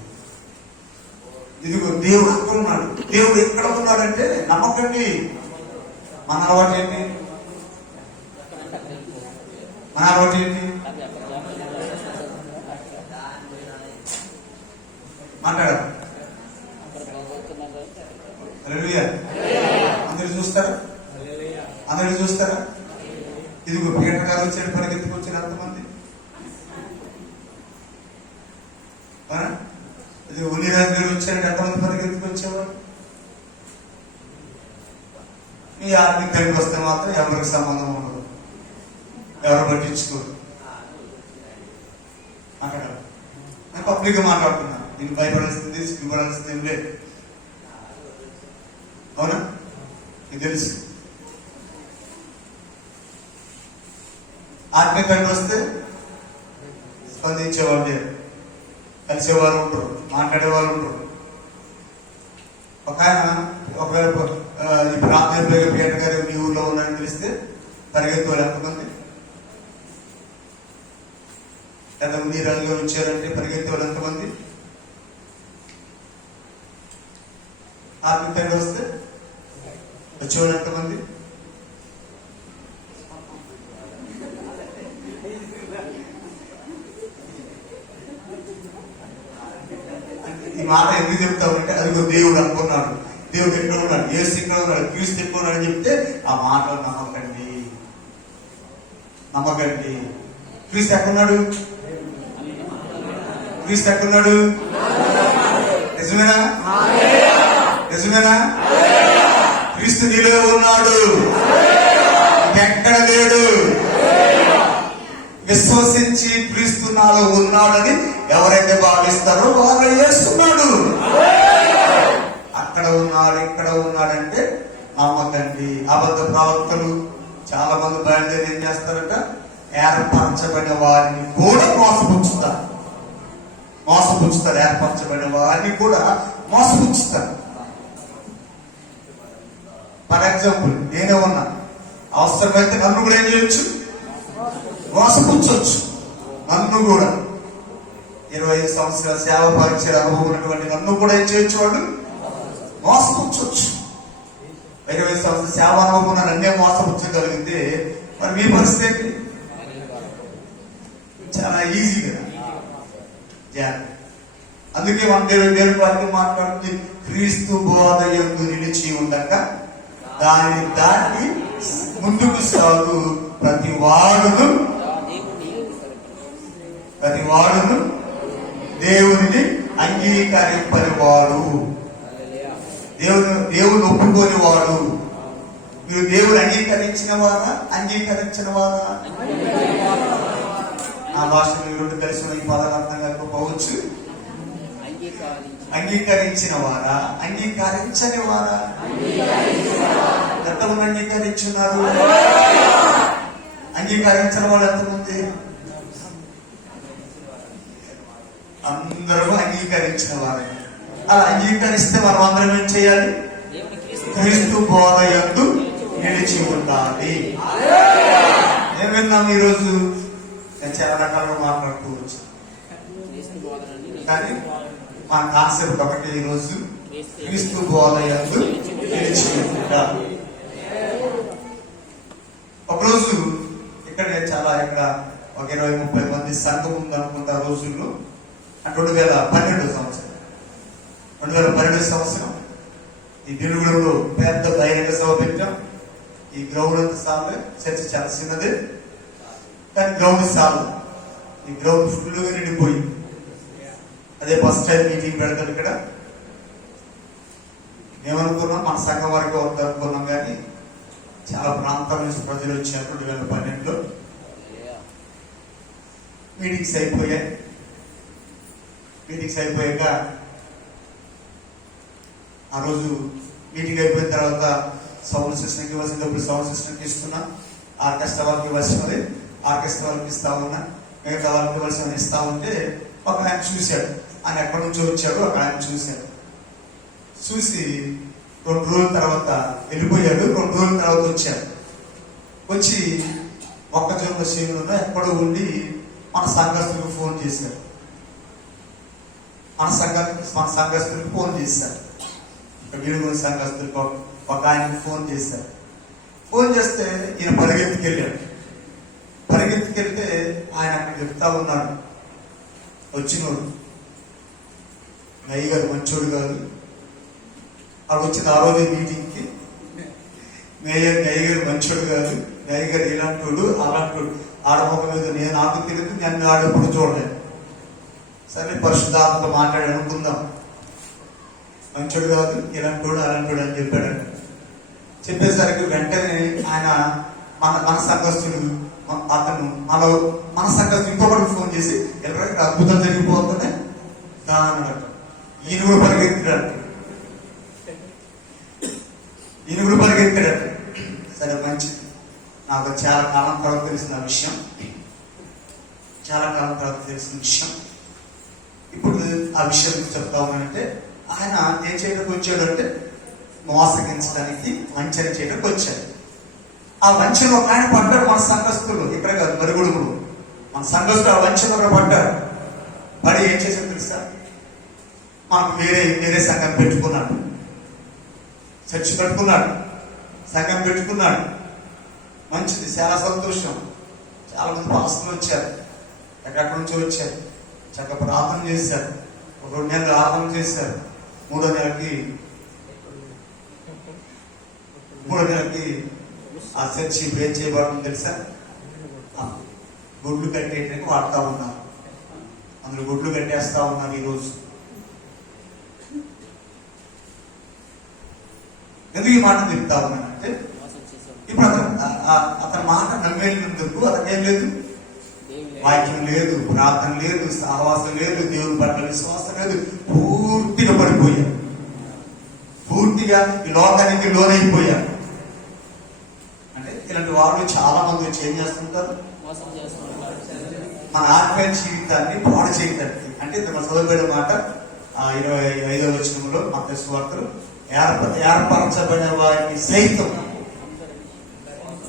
ఇదిగో దేవుడు అక్కడ ఉన్నాడు. దేవుడు ఎక్కడ ఉన్నాడంటే నమ్మకండి. మన అలవాటు ఏంటి? మన అలవాటు ఏంటి? మాట్లాడాలి. హల్లెలూయా. అందరు చూస్తారా? అందరు చూస్తారా? ఇదిగో పీటర్ గారు వచ్చాడు, పరిగెత్తుకొచ్చారు ఎంతమంది? ఇది ఉల్లిరాజు గారు వచ్చారంటే ఎంతమంది పరిగెత్తుకొచ్చేవారు? మీ ఆర్థిక టైంకి వస్తే మాత్రం ఎవరికి సంబంధం ఉండదు, ఎవరు పట్టించుకోరు. మాట్లాడాలి. నేను పబ్లిక్ గా మాట్లాడుతున్నాను, నేను భయపడాల్సింది సిగ్గుపడాల్సింది ఏం లేదు. అవునా? మీకు తెలుసు. ఆత్మీయ టైంకి వస్తే స్పందించేవాళ్ళు లేరు, కలిసేవారు ఉంటారు, మాట్లాడేవాళ్ళు ఉంటారు. ఒక ఆయన ఒకవేళ ఇప్పుడు ఆత్మీయ పీటర్ గారు మీ ఊళ్ళో ఉన్నారని తెలిస్తే పరిగెత్తువారు ఎంతమంది? లేదా నీరంగా వచ్చారంటే పరిగెత్తేవాళ్ళు ఎంతమంది? ఆత్మీయ టైంలో వస్తే వచ్చేవాళ్ళు ఎంతమంది? ఈ మాట ఎందుకు చెప్తామంటే అదిగో దేవుడు అనుకున్నాడు, దేవుడు ఎక్కడ ఉన్నాడు, యేసు ఎక్కడ ఉన్నాడు, క్రీస్తు ఎక్కడ ఉన్నాడు అని చెప్తే ఆ మాటలు నమ్మకండి, నమ్మకండి. క్రీస్తు ఎక్కడున్నాడు? క్రీస్తు ఎక్కడున్నాడు? నిజమేనా? నిజమేనా? క్రీస్తు నీలో ఉన్నాడు, ఎక్కడ లేడు. విశ్వసించి క్రీస్తు నాలో ఉన్నాడని ఎవరైతే భావిస్తారో వాళ్ళు చేస్తున్నాడు. అక్కడ ఉన్నాడు, ఇక్కడ ఉన్నాడంటే నమ్మకండి. అబద్ధ ప్రవక్తలు చాలా మంది బయలుదేరి ఏం చేస్తారంట, ఏర్పరచబడిన వారిని కూడా మోసపుచ్చుతారు. ఏర్పరచబడిన వారిని కూడా మోసపుచ్చుతారు. ఫర్ ఎగ్జాంపుల్ నేనే ఉన్నా, అవసరమైతే నన్ను కూడా ఏం చేయొచ్చు, మోసపుచ్చొచ్చు. నన్ను కూడా 25 సంవత్సరాల సేవ పరిచయ అనుభవం ఉన్నటువంటి నన్ను కూడా ఏం చేయొచ్చు, వాళ్ళు మోసపుచ్చొచ్చు. 20 సంవత్సరం సేవానుభవం ఉన్న నన్నే మోసపుచ్చగలిగితే మరి మీ పరిస్థితి ఏంటి? చాలా ఈజీ కదా. అందుకే మన దేవుని వాక్యం మాట్లాడుతుంది, క్రీస్తు బోధ యందు నిలిచి ఉండక దాన్ని దాటి ముందుకు సాగు ప్రతి వాడును దేవుని అంగీకరింపనివాడు, దేవుని ఒప్పుకోని వాడు. మీరు దేవుని అంగీకరించిన వారా? నా భాషలో ఈ రెండు కలిసి ఈ పదాలు అర్థం కాకపోవచ్చు. అంగీకరించిన వారా, అంగీకరించని వారా? ఎంతమంది అంగీకరించున్నారు? అంగీకరించిన వాళ్ళు ఎంతమంది? అందరూ అంగీకరించిన వారే. అలా అంగీకరిస్తే మనం అందరం ఏం చేయాలి? క్రీస్తు బోధ యందు నిలిచి ఉండాలి. ఏం విన్నాం ఈరోజు? నేను చాలా రకాలుగా మాట్లాడుకోవచ్చు, కానీ మా కాన్సెప్ట్ ఒకటి ఈరోజు, క్రీస్తు బోధ యందు నిలిచి ఉండాలి. ఒకరోజు ఇక్కడ ఇక్కడ ఒక 20-30 మంది సంఘం ఉందనుకుంటా రోజుల్లో. 2012 సంవత్సరం ఈ బిరుగుడులో పెద్ద బహిరంగ సభ పెట్టాం. ఈ గ్రౌండ్ అంతా సార్లు చర్చ చాలా చిన్నదే, కానీ గ్రౌండ్ సార్లు ఈ గ్రౌండ్ ఫుల్గా నిండిపోయింది. అదే ఫస్ట్ టైం మీటింగ్ పెడతారు ఇక్కడ. మేమనుకున్నాం మన సంఘం వరకు వద్దాం అనుకున్నాం, కానీ చాలా ప్రాంతాల నుంచి ప్రజలు వచ్చారు. 2012లో మీటింగ్స్ అయిపోయాక ఆ రోజు మీటింగ్ అయిపోయిన తర్వాత సౌండ్ సిస్టమ్కి ఇవ్వాల్సినప్పుడు సౌండ్ సిస్టమ్కి ఇస్తున్నా, ఆర్కెస్ట్రా వాళ్ళకి ఇవ్వాల్సినది ఆర్కెస్ట్రా వాళ్ళకి ఇస్తా ఉన్నా, మిగతా వాళ్ళకి ఇవ్వాల్సిన ఇస్తా ఉంటే ఒక ఆయన చూశాడు. ఆయన ఎక్కడి నుంచో వచ్చాడు. అక్కడ ఆయన చూసి 2 రోజుల తర్వాత వెళ్ళిపోయాడు. 2 రోజుల తర్వాత వచ్చి మొక్కజొన్న చేనులో ఎక్కడో ఉండి మన సంఘస్థులకు ఫోన్ చేశారు. మన సంఘస్థులకు ఫోన్ చేశారు. వీడుగుని సంఘస్థులకు ఒక ఆయనకు ఫోన్ చేశారు. ఫోన్ చేస్తే ఈయన పరిగెత్తుకెళ్తే ఆయన అక్కడ చెప్తా ఉన్నాడు, వచ్చినోడు నయ్య గారు మంచోడు కాదు. అక్కడ వచ్చిన ఆ రోజు మీటింగ్కి నయ్య గారు మంచోడు కాదు, నయ్య గారు ఇలాంటోడు అలాంటోడు, ఆడమొక్క మీద నేను నాకు తెలియదు, నన్ను ఆడప్పుడు చూడలేదు. సరే పరిశుద్ధాత్మతో మాట్లాడి అనుకుందాం, మంచోడు కాదు, ఇలాంటోడు అలాంటోడు అని చెప్పాడు. చెప్పేసరికి వెంటనే ఆయన మన సంఘస్థుడు మన సంఘస్థుడు ఇంకొకటి ఫోన్ చేసి ఎవరికి అద్భుతం జరిగిపోతుంటే దాని ఈయన కూడా పరిగెత్తాడట. సరే మంచిది. నాకు చాలా కాలం తర్వాత తెలిసిన విషయం. ఇప్పుడు ఆ విషయం చెప్తా ఉన్నానంటే, ఆయన ఏం చేయడానికి వచ్చాడంటే మోసగించడానికి, వంచన చేయడానికి వచ్చాడు. ఆ వంచన ఒక ఆయన పడ్డాడు. మన సంఘస్థులు ఇక్కడ కాదు, మరుగుడుగుడు మన సంఘస్థులు ఆ వంచన ఒక పడ్డాడు. పడి ఏం చేశాడు తెలుసా? మాకు వేరే సంఘం పెట్టుకున్నాడు, చర్చ్ కట్టుకున్నాడు, సంఘం పెట్టుకున్నాడు. మంచిది, చాలా సంతోషం. చాలా మంది పాస్టర్లు వచ్చారు, ఎక్కడి నుంచో వచ్చారు. చక్కగా ప్రార్థన చేశారు. 2 నెలలు ప్రార్థన చేశారు. 3వ నెలకి ఆ చర్చి ఏం చేయబడుతుంది తెలుసా? గుడ్లు కట్టేయడానికి వాడుతూ ఉన్నారు. అందులో గుడ్లు కట్టేస్తా ఉన్నారు. ఈరోజు ఎందుకు ఈ మాట చెప్తా ఉన్నానంటే, ఇప్పుడు అతని మాట నమ్మేందుకు అతను ఏం లేదు, వాక్యం లేదు, ప్రార్థన లేదు, సహవాసం లేదు, దేవుని పట్ల విశ్వాసం లేదు. పూర్తిగా పడిపోయారు. పూర్తిగా ఈ లోకానికి లోనైపోయారు. అంటే ఇలాంటి వాళ్ళు చాలా మంది వచ్చి ఏం చేస్తుంటారు? మన ఆత్మీయ జీవితాన్ని పాడు చేయడానికి. అంటే మన చదువుబడిన మాట 25వ వచనంలో మత్తయి సువార్తలో ఏర్పరచబడిన వారిని సైతం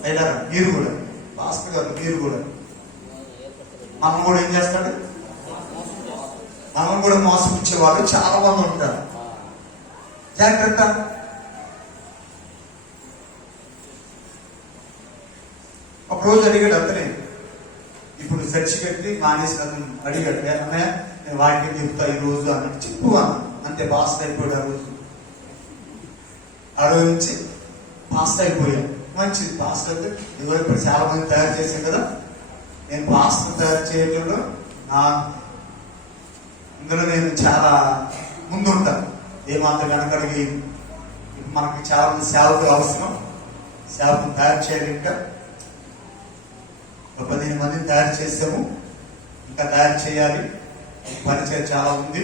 అయినా మీరు కూడా, భాస్కర్ గారు మీరు కూడా, మనం కూడా ఏం చేస్తాడు? మనం కూడా మోసపుచ్చే వాళ్ళు చాలా మంది ఉంటారు. జాగ్రత్త. ఒక రోజు అడిగాడు అతనే, ఇప్పుడు చర్చి కట్టి మానేసి అతను అడిగాడు, అన్నయ్య నేను వాక్యం చెప్తా ఈ రోజు అన్నట్టు చెప్పు అన్న. అంతే పాస్ట్ అయిపోయాడు ఆ రోజు. ఆ రోజు నుంచి పాస్ట్ అయిపోయాడు. మంచిది, పాస్ట్ అయితే ఇదిగో ఇప్పుడు చాలా మంది తయారు చేశాను కదా, నేను పాస్ట్ తయారు చేయడంలో ఇందులో నేను చాలా ముందుంటాను. ఏమాత్రం వెనకడిగి మనకి చాలా మంది సేవకులు అవసరం, సేవకులు తయారు చేయాలి. ఇంకా ఒక 15 మందిని తయారు చేసాము, ఇంకా తయారు చేయాలి. పరిచయం చాలా ఉంది.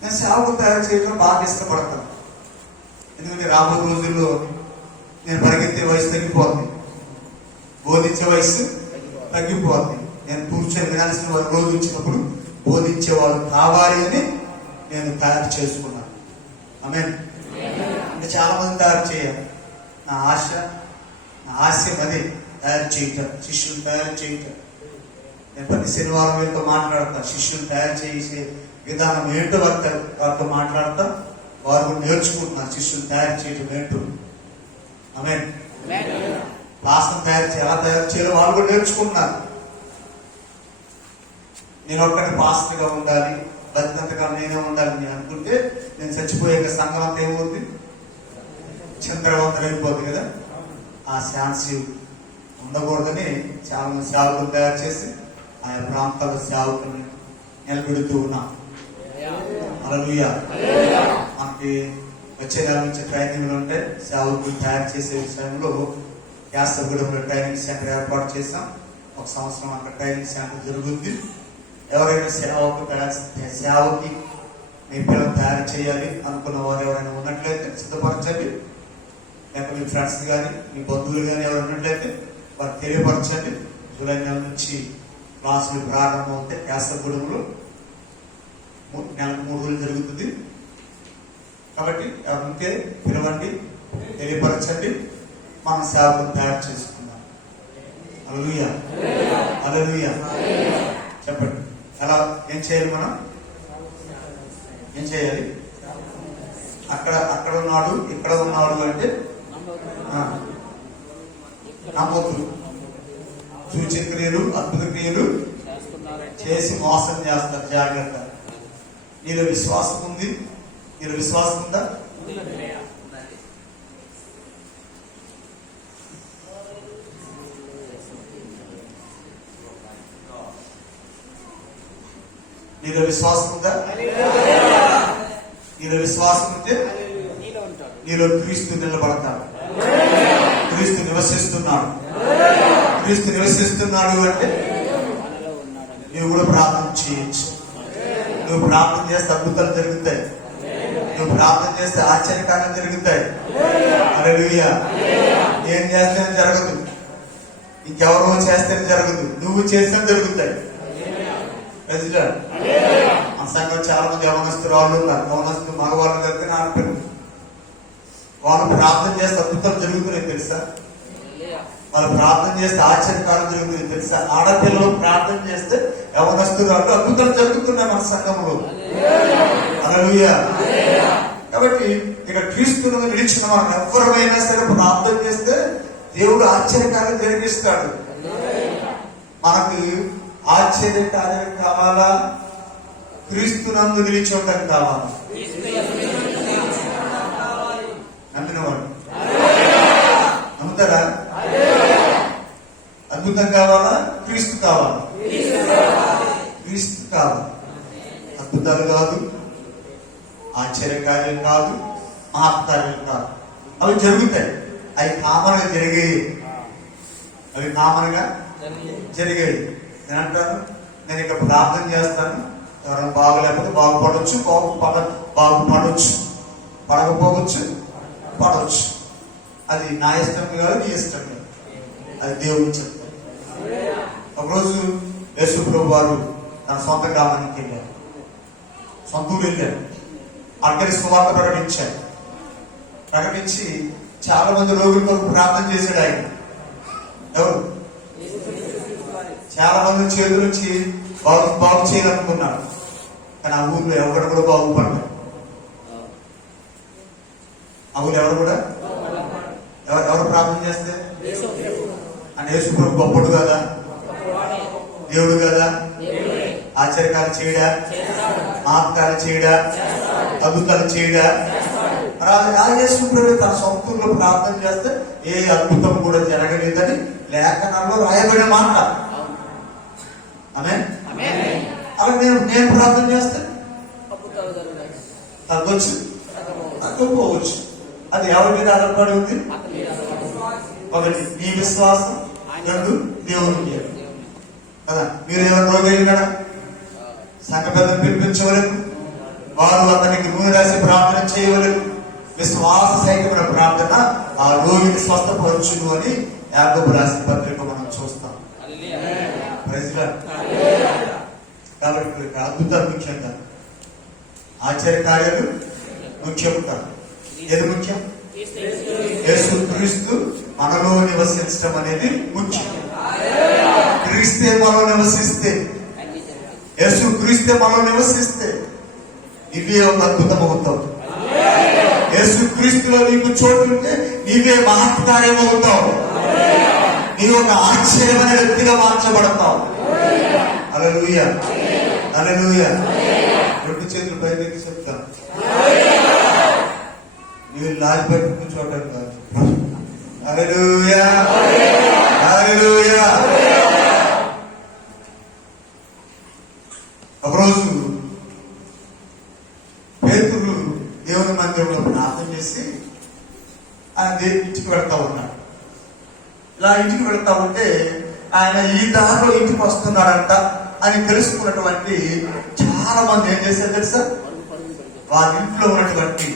నేను సేవకులు తయారు చేయడం బాగా ఇష్టపడతాను. ఎందుకంటే రాబోయే రోజుల్లో నేను పరిగెత్తే వయసు తగ్గిపోతుంది, బోధించే వయసు తగ్గిపోతుంది. నేను కూర్చొని వినాల్సిన వారు రోజు వచ్చినప్పుడు బోధించేవాడు కావాలి అని నేను తయారు చేసుకున్నాను. ఆమేన్. ఇంకా చాలా మంది తయారు చేయాలి. నా ఆశయం అదే, తయారు చేయటం, శిష్యులు తయారు చేయటం. నేను ప్రతి శనివారం వీళ్ళతో మాట్లాడతా, శిష్యులు తయారు చేసే విధానం ఏంటో వారితో మాట్లాడతా. వారు కూడా నేర్చుకుంటున్నారు శిష్యులు తయారు చేయటం ఏంటో. ఆమేన్. పాస్టర్ తయారు చేయాలి, ఎలా తయారు చేయాలో వాళ్ళు కూడా నేర్చుకుంటున్నారు. నేను ఒక్కటి పాస్టర్గా ఉండాలి, బతికంతగా నేనే ఉండాలి నేను అనుకుంటే నేను చచ్చిపోయాక సంఘం అంతా ఏమవుతుంది, చింతరవంతరం అయిపోతుంది కదా. ఆ ఛాన్స్ ఉండకూడదని చాలా మంది సేవకులు తయారు చేసి ఆయా ప్రాంతాల్లో సేవకుల్ని నిలబెడుతూ ఉన్నాం. హల్లెలూయా. మనకి వచ్చే నెల నుంచి ట్రైనింగ్లు ఉంటే సేవకులు తయారు చేసే విషయంలో యాసగూడెంలో ట్రైనింగ్ సెంటర్ ఏర్పాటు చేశాం. 1 సంవత్సరం అక్కడ ట్రైనింగ్ సెంటర్ జరుగుతుంది. ఎవరైనా సేవకి మీ పిల్లలు తయారు చేయాలి అనుకున్న వారు ఎవరైనా ఉన్నట్లయితే సిద్ధపరచండి. లేక మీ ఫ్రెండ్స్ కానీ మీ బంధువులు కానీ ఎవరు ఉన్నట్లయితే వారు తెలియపరచండి. జూలై నెల నుంచి క్లాసులు ప్రారంభం అవుతాయి. యాసగూడెంలో నెలకు 3 రోజులు జరుగుతుంది. కాబట్టి ఎవరుంటే పిలవండి, తెలియపరచండి. మనం సేవకులు తయారు చేసుకుందాం. హల్లెలూయా, హల్లెలూయా. చెప్పండి, ఎలా ఏం చేయాలి? మనం ఏం చేయాలి? అక్కడ ఉన్నాడు, ఇక్కడ ఉన్నాడు అంటే నమ్మొద్దు. సూచన క్రియలు, అద్భుత క్రియలు చేసి మోసం చేస్తారు. జాగ్రత్త. నీలో విశ్వాసం ఉంది? నీలో విశ్వాసం ఉందా? నీలో విశ్వాసం ఉందా? నీలో విశ్వాసం ఉంటే నీలో క్రీస్తు నిలబడతాడు. క్రీస్తు నివసిస్తున్నాడు. క్రీస్తు నివసిస్తున్నాడు అంటే నువ్వు కూడా ప్రార్థన చేయొచ్చు. నువ్వు ప్రార్థన చేస్తే అద్భుతాలు జరుగుతాయి. నువ్వు ప్రార్థన చేస్తే ఆశ్చర్యకార్యాలు జరుగుతాయి. హల్లెలూయా. ఏం చేస్తే జరగదు, ఇంకెవరో చేస్తే జరగదు, నువ్వు చేస్తే జరుగుతాయి. మన సంఘం చాలా మంది యవనస్తులు వాళ్ళు ఉన్నారు. యవనస్తులు మగవాళ్ళు కలిగిన ఆడపిల్లలు, వాళ్ళు ప్రార్థన చేస్తే అద్భుతాలు జరుగుతున్నాయి తెలుసా? వాళ్ళు ప్రార్థన చేస్తే ఆశ్చర్యకార్యం జరుగుతుంది తెలుసా? ఆడపిల్లలు ప్రార్థన చేస్తే యవనస్తులు వాళ్ళు అద్భుతాలు జరుగుతున్నాయి మన సంఘంలో. హల్లెలూయా. కాబట్టి ఇక క్రీస్తును నిలిచిన మనం ఎవరైనా సరే ప్రార్థన చేస్తే దేవుడు ఆశ్చర్యకార్యం జరిగిస్తాడు. మనకి ఆశ్చర్యకార్యం కావాలా? క్రీస్తునందు నిలిచి ఉండడం కావాలా? నమ్మినవాడు నమ్ముతారా? అద్భుతం కావాలా? క్రీస్తు కావాలా? క్రీస్తు కావాలి. అద్భుతాలు కాదు, ఆశ్చర్యకార్యం కాదు, మహత్కార్యం కాదు. అవి జరుగుతాయి. అవి కామన్గా జరిగాయి. అవి కామన్గా జరిగాయి. నేను అంటాను, నేను ఇక్కడ ప్రార్థన చేస్తాను, ఎవరైనా బాగలేకపోతే బాగుపడవచ్చు, బాగుపడవచ్చు, పడకపోవచ్చు, పడవచ్చు. అది నా ఇష్టం కాదు, నీ ఇష్టం కాదు, అది దేవుడు చెప్తాడు. ఒకరోజు యేసు ప్రభు వారు తన సొంత గ్రామానికి వెళ్ళారు, సొంత ఊరు వెళ్ళారు. అక్కడి సువార్త ప్రకటించి చాలా మంది రోగుల కొరకు ప్రార్థన చేశాడు ఆయన. ఎవరు? చాలా మంది చేతుల నుంచి బాగు చేయాలనుకున్నాడు, కానీ ఆ ఊర్లో ఎవరు కూడా బాగుపడ్డారు. ఆ ఊరు ఎవరు కూడా ఎవరు ప్రార్థన చేస్తే ఆయన యేసుప్రభు గొప్పడు కదా, దేవుడు కదా, ఆశ్చర్యకాలు చేయడా, మహత్కాలు చేయడా, అద్భుతాలు చేయడా. యేసుప్రభు తన సొంతంలో ప్రార్థన చేస్తే ఏ అద్భుతం కూడా జరగలేదని లేఖనాల్లో రాయబడిన మాట. ఆమేన్. అలా నేను ప్రార్థన చేస్తే తగ్గొచ్చు, తగ్గకపోవచ్చు. అది ఎవరి మీద ఆధారపడి ఉంది? ఒకటి నీ విశ్వాసం, రెండు దేవుని కదా. మీరు ఎవరు రోగి అయినాడా సంఘ పెద్దలు పిలిపించవలేదు, వారు అతనికి నూనె రాసి ప్రార్థన చేయవలేదు. విశ్వాస సహితమైన ప్రార్థన ఆ రోగిని స్వస్థపరచును అని యాకోబు రాసిన పత్రిక మనం చూస్తాం. కాబట్టి అద్భుతాలు ముఖ్యం కాదు, ఆశ్చర్య కార్యాలు ముఖ్యం కాదు. ఏది ముఖ్యం? యేసుక్రీస్తు మనలో నివసించడం అనేది ముఖ్యం. క్రీస్తే మనలో నివసిస్తే, యేసుక్రీస్తే మనలో నివసిస్తే నీవే ఒక అద్భుతం అవుతావు. యేసుక్రీస్తులో నీకు చోటు ఉంటే నీవే మహత్కార్యం అవుతావు. నీవు ఒక ఆశ్చర్యమైన వ్యక్తిగా మార్చబడతావు. హల్లెలూయా, హల్లెలూయా. రెండు చేతులు పైకి చెప్తాను. నీవు లాజ్ పెట్టి కూర్చోవటం కాదు. హల్లెలూయా, హల్లెలూయా. ఒకరోజు పేతురు దేవుని మందిరంలో ప్రార్థన చేసి ఆయన ఇంటికి వెళ్తా ఉన్నాడు. ఇలా ఇంటికి వెళ్తా ఉంటే ఆయన ఈ దారిలో ఇంటికి వస్తున్నాడంట అని తెలుసుకున్నటువంటి చాలా మంది ఏం చేశారు తెలుసా? వారి ఇంట్లో ఉన్నటువంటి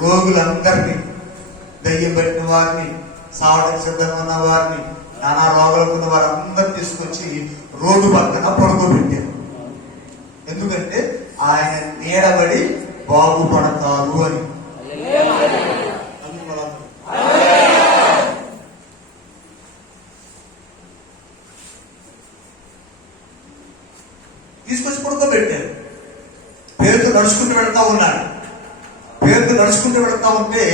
రోగులందరినీ, దయ్యం పెట్టిన వారిని, సావడానికి సిద్ధంగా ఉన్న వారిని, నానా రోగాలకు ఉన్న వారందరూ తీసుకొచ్చి రోడ్డు పక్కన పడుకోబెట్టారు. ఎందుకంటే ఆయన నీడబడి బాగుపడతారు అని. తీసుకొచ్చి పడుకోబెట్టారు. పేరుతో నడుచుకుంటూ వెళ్తా ఉన్నాడు. పేరుతో నడుచుకుంటూ వెళ్తా ఉంటే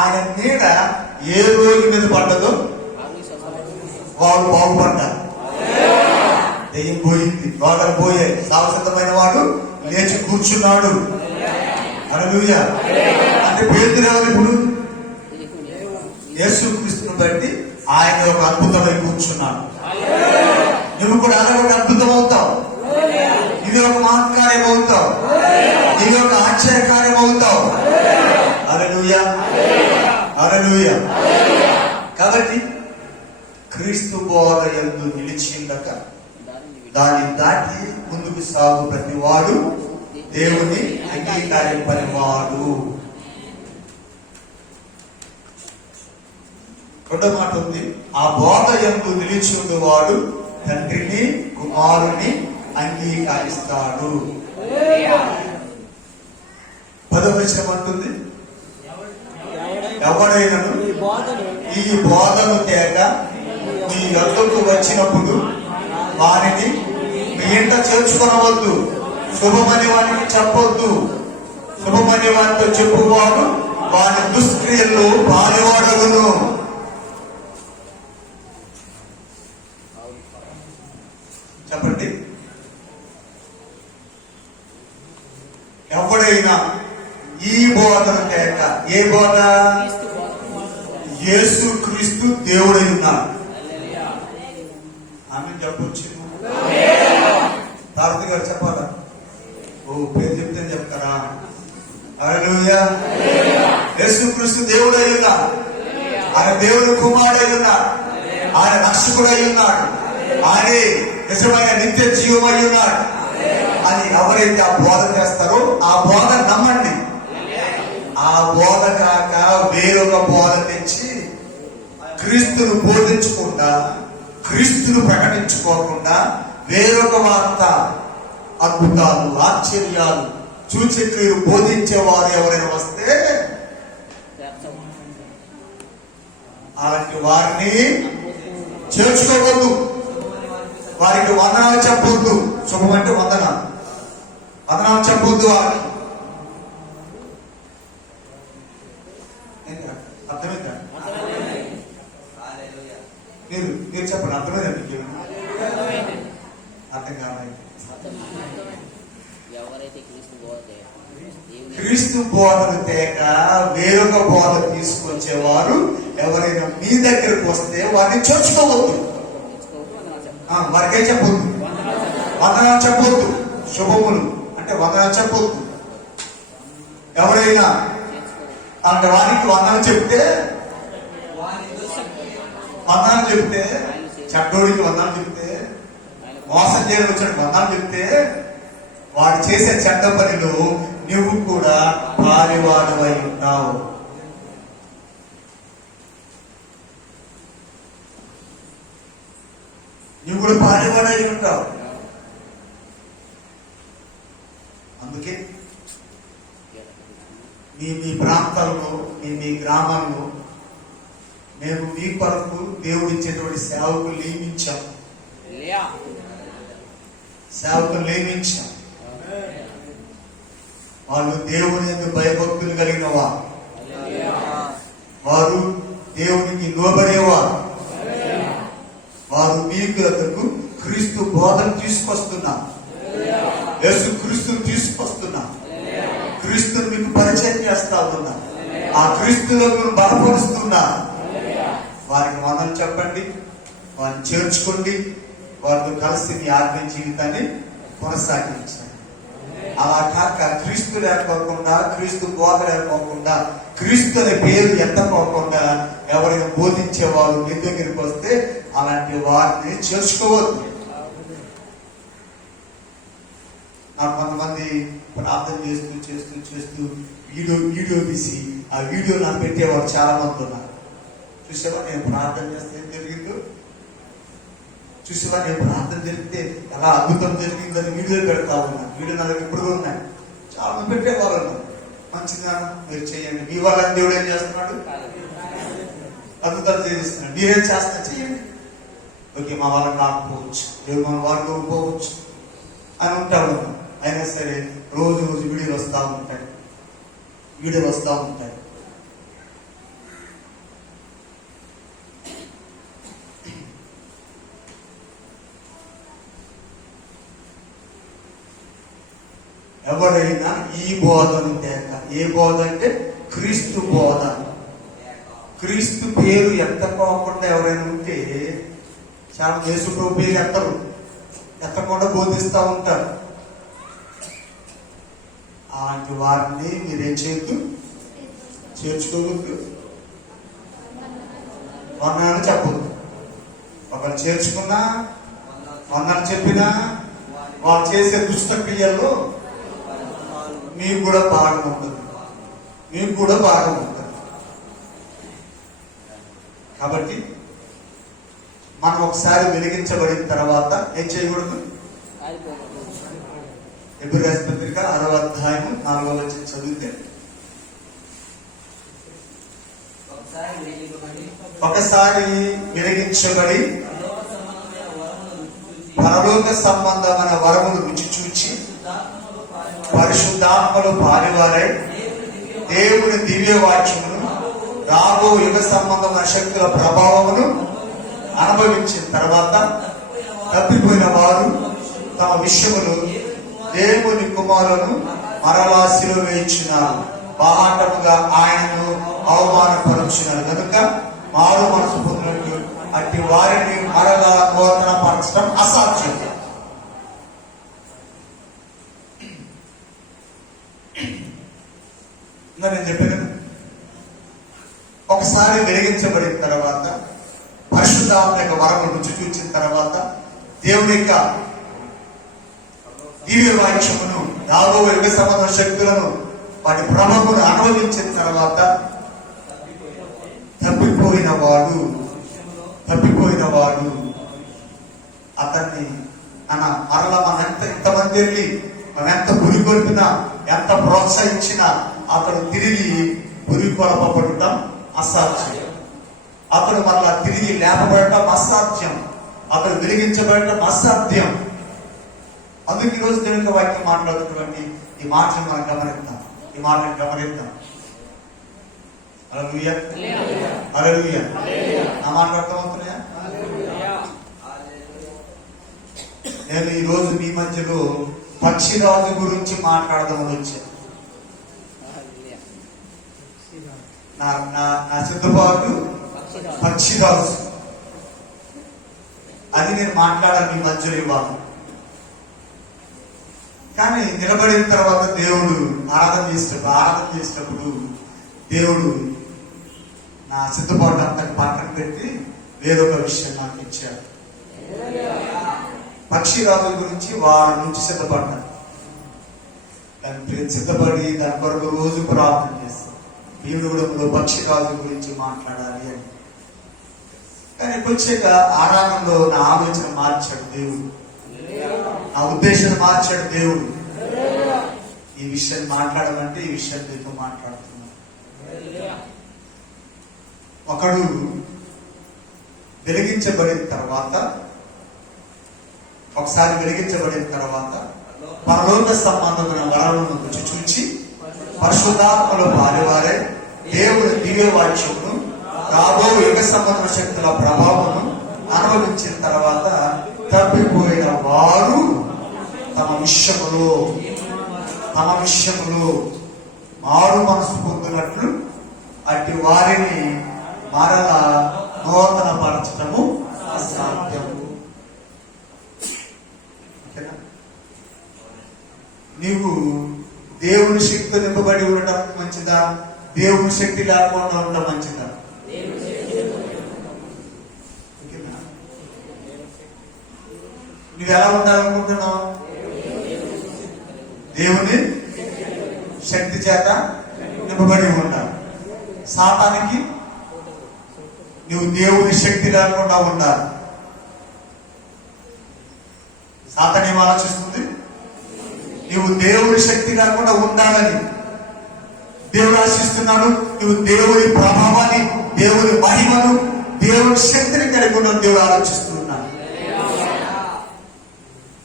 ఆయన నీడ ఏ రోగి మీద పడ్డదో వాడు బాగుపడ్డారు. దెయ్యం పోయింది, రోగాలు పోయాయి, సావసిద్ధమైన వాడు లేచి కూర్చున్నాడు. హల్లెలూయా. అంటే పేతురు ఎవరు? ఇప్పుడు యేసుక్రీస్తుని బట్టి ఆయన ఒక అద్భుతమై కూర్చున్నాడు. నువ్వు కూడా అలా ఒక అద్భుతం అవుతావు. ఇది ఒక మహత్కార్యం అవుతావు. ఇది ఒక ఆశ్చర్యకార్యం అవుతావు. హల్లెలూయా, హల్లెలూయా. కాబట్టి క్రీస్తు బోధ యందు నిలిచిందక దాన్ని దాటి ముందుకు సాగు ప్రతి వాడు దేవుని అంగీకరింపని వాడు. రెండో మాట ఉంది, ఆ బోధ యందు నిలిచి వాడు తండ్రిని కుమారుని అంగీకరిస్తాడు. 10వ వచనం అంటుంది, ఎవడైనను ఈ బోధను తేక మీ వద్దకు వచ్చినప్పుడు వారిని మీ ఇంట చేర్చుకొనవద్దు, శుభమని వారికి చెప్పొద్దు. శుభమని వారితో చెప్పువాడు వారి దుష్క్రియల్లో పాలువాడగును. చెప్పండి. ఎవడైనా ఈ బోధను తేక, ఏ బోధ? యేసుక్రీస్తు దేవుడై ఉన్నాడు. ఆమె చెప్పొచ్చు. భారతి గారు చెప్పాలా? ఓ పేరు చెప్తే చెప్తారా? హల్లెలూయా. యేసుక్రీస్తు దేవుడై ఉన్నాడు. ఆయన దేవుని కుమారుడై ఉన్నాడు. ఆయన రక్షకుడై ఉన్నాడు. ఆయనే నిజమైన నిత్య జీవమై ఉన్నాడు అని ఎవరైతే ఆ బోధ చేస్తారో ఆ బోధ నమ్మండి. ఆ బోధ కాక వేరొక బోధ తెచ్చి క్రీస్తును బోధించకుండా, క్రీస్తును ప్రకటించుకోకుండా వేరొక వార్త, అద్భుతాలు, ఆశ్చర్యాలు, సూచక్రియలు బోధించేవారు ఎవరైనా వస్తే అలాంటి వారిని చేర్చుకోవద్దు. వారికి వందనాలు చెప్పొద్దు. శుభం అంటే వందనాలు, వందనాలు చెప్పొద్దు వారికి. అర్థమైందా? మీరు చెప్పండి, అర్థమైందా మీకు ఏమన్నా? అర్థం కావాలి. ఎవరైతే క్రీస్తు బోధ క్రీస్తు బోధను తేక వేరొక బోధ తీసుకొచ్చేవారు ఎవరైనా మీ దగ్గరకు వస్తే వారిని చేర్చుకోవద్దు. వారికేం చెప్పొద్దు, వందనాలు చెప్పొద్దు. శుభములు అంటే వందనాలు చెప్పొద్దు. ఎవరైనా అంటే వారికి వందనాలు చెప్తే చెడ్డోడికి వందనాలు చెప్తే, మోసం చేయడం వచ్చిన వందనాలు చెప్తే, వాడు చేసే చెడ్డ పనిలో నువ్వు కూడా పాలివాడవై ఉంటావు. నువ్వు కూడా పాలివాడై ఉంటావు. అందుకే మీ ప్రాంతాల్లో మీ గ్రామాల్లో మేము మీ కొరకు దేవుడిచ్చేటువంటి సేవకులు నియమించాం. వాళ్ళు దేవుని యందు భయభక్తులు కలిగిన వారు దేవునికి లోబడేవారు. వారు మీకు వద్దకు క్రీస్తు బోధన తీసుకొస్తున్నారు. యేసు క్రీస్తుని తీసుకొస్తున్నారు. క్రీస్తుని మీకు పరిచయం చేస్తా ఉన్నారు. ఆ క్రీస్తులో మీరు బలపరుస్తున్నారు. వారికి వందలు చెప్పండి, వారిని చేర్చుకోండి, వారితో కలిసి మీ ఆత్మీయ జీవితాన్ని కొనసాగించండి. అలా కాక క్రీస్తు లేకపోకుండా, క్రీస్తు బోధ లేకపోకుండా, క్రీస్తు అనే పేరు ఎత్తకోకుండా ఎవరైనా బోధించేవారు మీ దగ్గరికి వస్తే అలాంటి వారిని చేర్చుకోవద్దు. నాకు కొంతమంది ప్రార్థన చేస్తూ వీడియో తీసి ఆ వీడియో నాకు పెట్టేవారు చాలా మంది ఉన్నారు. చూసావా నేను ప్రార్థన చేస్తే ఏం జరిగిందో, చూసావా నేను ప్రార్థన జరిగితే ఎలా అద్భుతం జరిగిందని వీడియో పెడతా ఉన్నాను. వీడియో నా దగ్గర ఇప్పుడు ఉన్నాయి. చాలా మంది పెట్టేవాళ్ళు ఉన్నారు. మంచిగా మీరు చేయండి. మీ వాళ్ళని దేవుడు ఏం చేస్తున్నాడు, అద్భుతాలు చేస్తున్నాడు. మీరేం చేస్తా చేయండి. ఓకే, మా వాళ్ళని రాకపోవచ్చు, దేవుడు మన వాళ్ళు పోవచ్చు అని ఉంటాడు. అయినా సరే రోజు వీడియోలు వస్తూ ఉంటాయి. ఎవరైనా ఈ బోధను తేక, ఏ బోధ అంటే క్రీస్తు బోధ, క్రీస్తు పేరు ఎత్తకోకుండా ఎవరైనా ఉంటే, చాలా యేసు ప్రభు పేరు ఎత్తకుండా బోధిస్తూ ఉంటారు. అలాంటి వారిని మీరేం చేయొద్దు, చేర్చుకోవద్దు, వందనాలు చెప్పొద్దు. ఒకరు చేర్చుకున్నా, వందనాలు చెప్పినా, వాళ్ళు చేసే దుష్ట క్రియల్లో మీకు కూడా భాగం ఉంటుంది. కాబట్టి మనం ఒకసారి వెలిగించబడిన తర్వాత ఏం చేయకూడదు? ఎబ్రాయ పత్రిక 6వ అధ్యాయం 4వ వచనం చదివితే, ఒకసారి వెలిగించబడి పరలోక సంబంధమైన వరములు రుచి చూచి పరిశుద్ధాత్మలు పాలివారై దేవుని దివ్య వాక్యమును రాబో యుగ సంబంధమైన శక్తుల ప్రభావమును అనుభవించిన తర్వాత తప్పిపోయిన వారు తమ విషయములు దేవుని కుమారులను మరలా శిలువ వేయించినారు, బాహాటముగా ఆయనను అవమానపరుచున్నారు. కనుక మారు మనసు పొందినట్టు అట్టి వారిని మరలా నూతన పరచడం అసాధ్యం. నేను చెప్పాను, ఒకసారి వెలిగించబడిన తర్వాత, పరిశుద్ధాత్మ యొక్క వరమును రుచి చూచిన తర్వాత, దేవుని యొక్క దివ్య వాక్యమును, యాభై యుగ సంబంధ శక్తులను, వాటి ప్రభావమును అనుభవించిన తర్వాత తప్పిపోయిన వాడు అతన్ని మరలా మనం ఎంతమంది వెళ్ళి మనం ఎంత గురికొల్పినా, ఎంత ప్రోత్సహించినా అతడు తిరిగి గురికొలపబడటం అసాధ్యం. అతడు మరలా తిరిగి లేపబడటం అసాధ్యం. అతడు వెలిగించబడటం అసాధ్యం. అందుకు ఈరోజు దేవుని వాక్యం మాట్లాడుతున్నటువంటి ఈ మాటను మనం గమనిద్దాం. హల్లెలూయా. నా మాటలు అర్థమవుతున్నాయా? నేను ఈరోజు మీ మధ్యలో పక్షిరాజు గురించి మాట్లాడదామని వచ్చాను. నా సిద్ధపాటు పక్షిరాజు, అది నేను మాట్లాడాలి మీ మధ్యలో ఇవ్వాలి. కానీ నిలబడిన తర్వాత దేవుడు ఆరాధన చేసేటప్పుడు దేవుడు నా సిద్ధపాటు అంతకు పక్కన పెట్టి వేరొక విషయం నాకు ఇచ్చాడు. పక్షిరాజుల గురించి వారి నుంచి సిద్ధపడ్డాను. దాని సిద్ధపడి దాని కొరకు రోజు ప్రార్థన చేస్తాను. దేవుడు పక్షిరాజు గురించి మాట్లాడాలి అని. కానీ వచ్చాక ఆరాధనలో నా ఆలోచన మార్చాడు దేవుడు, నా ఉద్దేశం మార్చాడు దేవుడు. ఈ విషయాన్ని మాట్లాడాలంటే ఈ విషయాన్ని మీతో మాట్లాడుతున్నాను. ఒకడు వెలిగించబడిన తర్వాత, ఒకసారి వెలిగించబడిన తర్వాత పరలోక సంబంధమైన వరాలను రుచి చూచి పరిశుద్ధాత్మలో పారివారే దేవుని దివ్య వాక్యమును రాబో యుగ సంబంధ శక్తుల ప్రభావమును అనుభవించిన తర్వాత తప్పిపోయిన వారు తమ విషయములో మారు మనసు పొందినట్లు అట్టి వారిని మరలా నూతన పరచటము అసాధ్యము. నీవు దేవుని శక్తి నింపబడి ఉండటం మంచిదా, దేవుని శక్తి లేకుండా ఉండటం మంచిదా? నువ్వు ఎలా ఉండాలనుకుంటున్నావు? దేవుని శక్తి చేత నింపబడి ఉండాలి. సాతానికి నువ్వు దేవుని శక్తి లేకుండా ఉండాలి. సాతాను ఏం ఆలోచిస్తుంది? నువ్వు దేవుని శక్తి లేకుండా ఉండాలని దేవుడు ఆశిస్తున్నాడు. నువ్వు దేవుని ప్రభావాన్ని, దేవుని మహిమను, దేవుని శక్తిని కలిగి ఉన్న దేవుడు ఆలోచిస్తున్నాడు.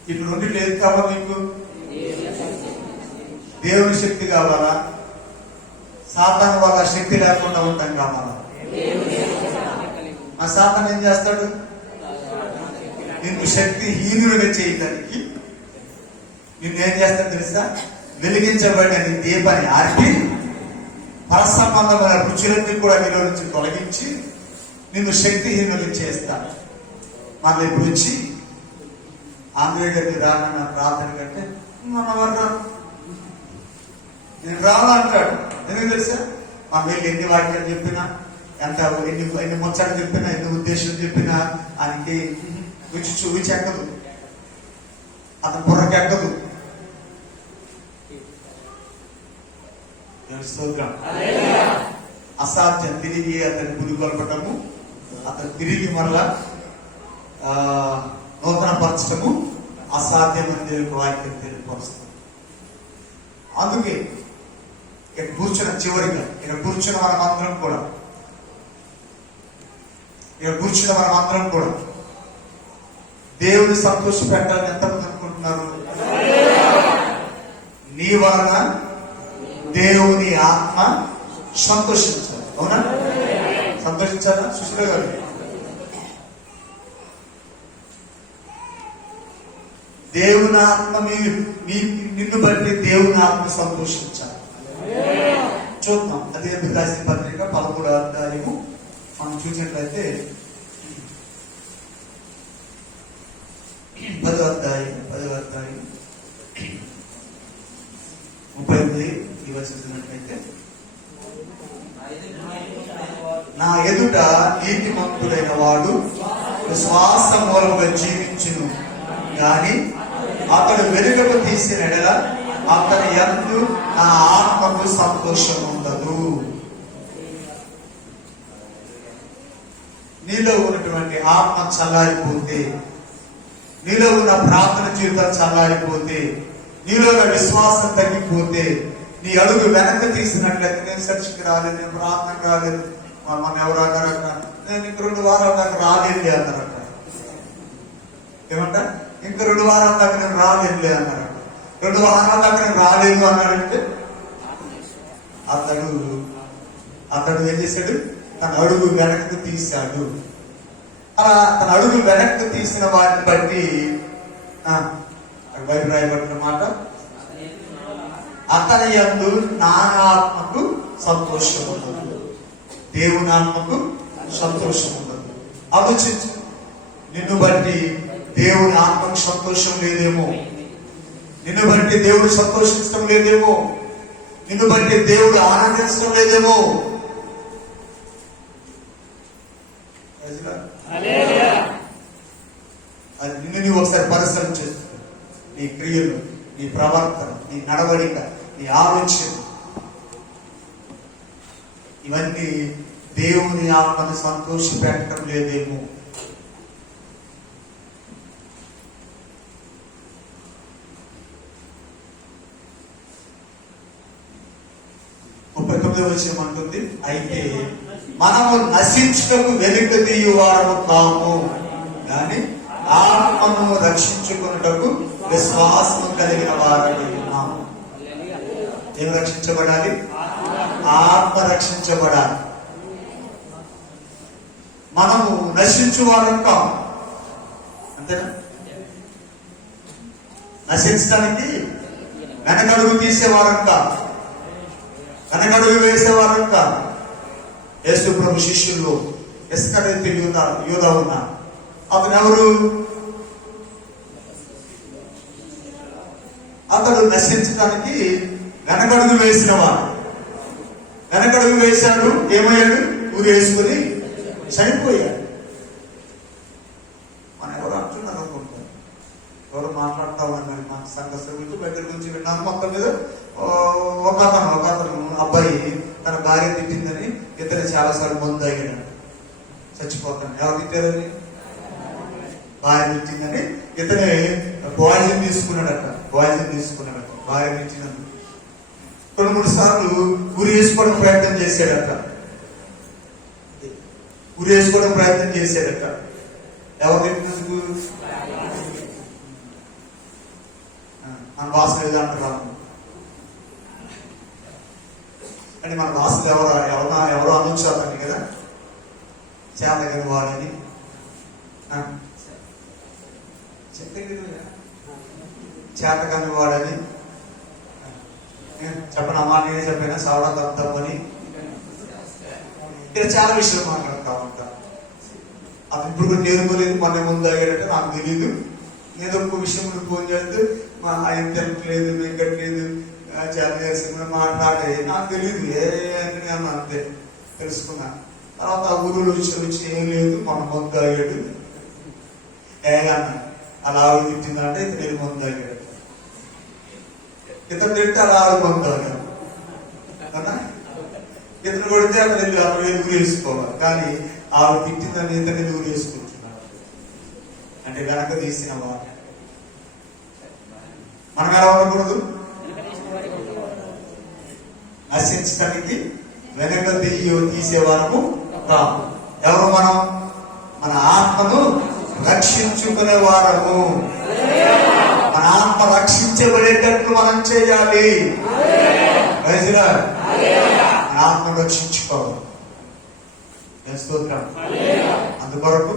ఇప్పుడు నుండి లేదు కావాలా? నీకు దేవుని శక్తి కావాలా? సాతాను వల్ల శక్తి లేకుండా ఉంటాం కావాలా? ఆ సాతాను ఏం చేస్తాడు? నిన్ను శక్తి హీనుడిగా చేయడానికి నిన్నేం చేస్తాడు తెలుసా? వెలిగించబడిన నీ దీపాన్ని ఆర్పి పరసంబంధమైన రుచులన్నీ కూడా నీలో నుంచి తొలగించి నిన్ను శక్తిహీనులు చేస్తాడు. మళ్ళీ ఇప్పుడు వచ్చి ఆంధ్రయ్య గారికి రానన్న ప్రార్థన కంటే నేను రావాలంటాడు. ఎందుకు తెలుసా? మా వీళ్ళు ఎన్ని వాక్యాలు చెప్పినా, ఎన్ని ముచ్చట్లు చెప్పినా, ఎన్ని ఉద్దేశం చెప్పినా ఆయనకి రుచి ఎక్కదు, అతని బుర్రకెక్కదు. అసాధ్యం. తిరిగి అతని పులిగొల్పటము, అతను తిరిగి మరలా నూతన పరచటము అసాధ్యమని దేవుని వాక్యం తెలియపరుస్తుంది. అందుకే ఇక్కడ కూర్చున్న చివరిగా కూర్చున్న మనమందరం కూడా దేవుని సంతోష పెట్టాలని ఎంతమంది అనుకుంటున్నారు? నీ వలన దేవుని ఆత్మ సంతోషించాలి. అవునా? సంతోషించాలా? సుశీల గారు, దేవుని ఆత్మ నిన్ను బట్టి దేవుని ఆత్మ సంతోషించాలి. చూద్దాం. అదే రాసిన పత్రిక 13వ అధ్యాయము మనం చూసినట్లయితే 10వ అధ్యాయం 38 చూసినట్లయితే, నా ఎదుట నీతిమంతుడైన వాడు విశ్వాస మూలముగా జీవించును గాని అతడు వెలుగుకు తీసిన ఎడల అతని యందు నా ఆత్మకు సంతోషం ఉండదు. నీలో ఉన్నటువంటి ఆత్మ చల్లారిపోతే, నీలో ఉన్న ప్రార్థన జీవితం చల్లారిపోతే, నీలో ఉన్న విశ్వాసం తగ్గిపోతే, నీ అడుగు వెనక్కి తీసినట్లయితే, నేను చర్చికి రాలేదు, నేను ప్రార్థనకు రాలేదు, మన ఎవరు అన్నారట, నేను ఇంక 2 వారాల దాకా రాలేదు అన్నారట. ఏమంట? ఇంక 2 వారాల దాకా నేను రాలేదు అన్నారట. 2 వారాల దాకా నేను రాలేదు అన్నాడంటే అతడు ఏం చేశాడు? తన అడుగు వెనక్కి తీశాడు. అలా తన అడుగు వెనక్కి తీసిన వాటిని బట్టి బైబిల్ రాయబడిన మాట, అతని యందు నా ఆత్మకు సంతోషం ఉండదు, దేవుని ఆత్మకు సంతోషం ఉండదు. ఆలోచించు, నిన్ను బట్టి దేవుని ఆత్మకు సంతోషం లేదేమో, నిన్ను బట్టి దేవుడు సంతోషించడం లేదేమో, నిన్ను బట్టి దేవుడు ఆనందించడం లేదేమో. అది నిన్ను నీవు ఒకసారి పరిశ్రమ చేస్తుంది. నీ క్రియలు, నీ ప్రవర్తన, నీ నడవడిక, నీ ఆలోచన, ఇవన్నీ దేవుని ఆత్మను సంతోష పెట్టడం లేదేమో. అంటుంది, అయితే మనము నశించుటకు వెనుక తీయువారము కాము, కానీ ఆత్మను రక్షించుకున్నటకు విశ్వాసము కలిగిన వారని ఉన్నాము. ఏం రక్షించబడాలి? ఆత్మ రక్షించబడాలి. మనము నశించువారం కాము, అంతేనా? నశించడానికి వెనకడుగు తీసేవారం కాదు, వెనకడుగు వేసేవారం కాదు. యేసు ప్రభు శిష్యుల్లో ఇస్కరియోతు యూదా ఉన్నారు. అతను ఎవరు? అతడు నశించడానికి వెనకడుగు వేసిన వాడు. వెనకడుగు వేశాడు, ఏమయ్యాడు? ఊరు వేసుకుని చనిపోయాడు. మనం ఎవరు అంటున్నారు అనుకుంటారు, ఎవరు మాట్లాడుతూ ఉన్నారు. మన సంఘ గురించి బయట గురించి విన్నాను. మొత్తం మీద ఒక అతను అబ్బాయి తన భార్య తిట్టిందని ఇతను చాలాసార్లు మందు తాగాడు, చచ్చిపోతాను. ఎవరు తిట్టారని? భార్య తిట్టిందని ఇతనే పాయిజన్ తీసుకున్నాడట. భార్య తిట్టినందుకు 2-3 సార్లు ఉరి వేసుకోవడం ప్రయత్నం చేశాడట. ఎవరు తిట్టినందుకు? మన వాసన ఏదో అంటారు అని, మన వాసన ఎవరో అనుంచాలని కదా, చేతగని వాడని చేతగని వాడని చెప్పనమ్మా, నేనే చెప్పినా సావడం తప్పని. ఇక్కడ చాలా విషయాలు మాట్లాడుతూ ఉంటాను. అది ఇప్పుడు కూడా నేర్చుకోలేదు, మొన్న ముందు అయ్యాడంటే నాకు తెలియదు. ఏదో ఒక విషయం ఫోన్ చేస్తే మా ఆయన తినట్లేదు, వెంకట్లేదు, చేసిన మాట్లాడే నాకు తెలియదు. అన్న అంతే తెలుసుకున్నా. తర్వాత ఆ ఊరు వచ్చి ఏం లేదు, మన ముందు అయ్యాడు. అన్న అలా ఆవిడ తిట్టిందంటే ఇతను ముందు అయ్యాడు, ఇతను తింటే అలా ఆవిడ ముందు అయ్యాడు అన్నా. ఇతను కొడితే అతను ఊరు వేసుకోవాలి, కానీ ఆవిడ తిట్టిందని ఇతను ఊరు వేసుకుంటున్నాడు. అంటే వెనక తీసిన వాడు. మనం ఎలా ఉండకూడదు? నశించడానికి వెనక తీసేవారము కాము. ఎవరు మనం? మన ఆత్మను రక్షించుకునే వారము. మన ఆత్మ రక్షించబడేటట్లు మనం చేయాలి. మన ఆత్మను రక్షించుకోవాలి. స్తోత్రం. అందుకొరకు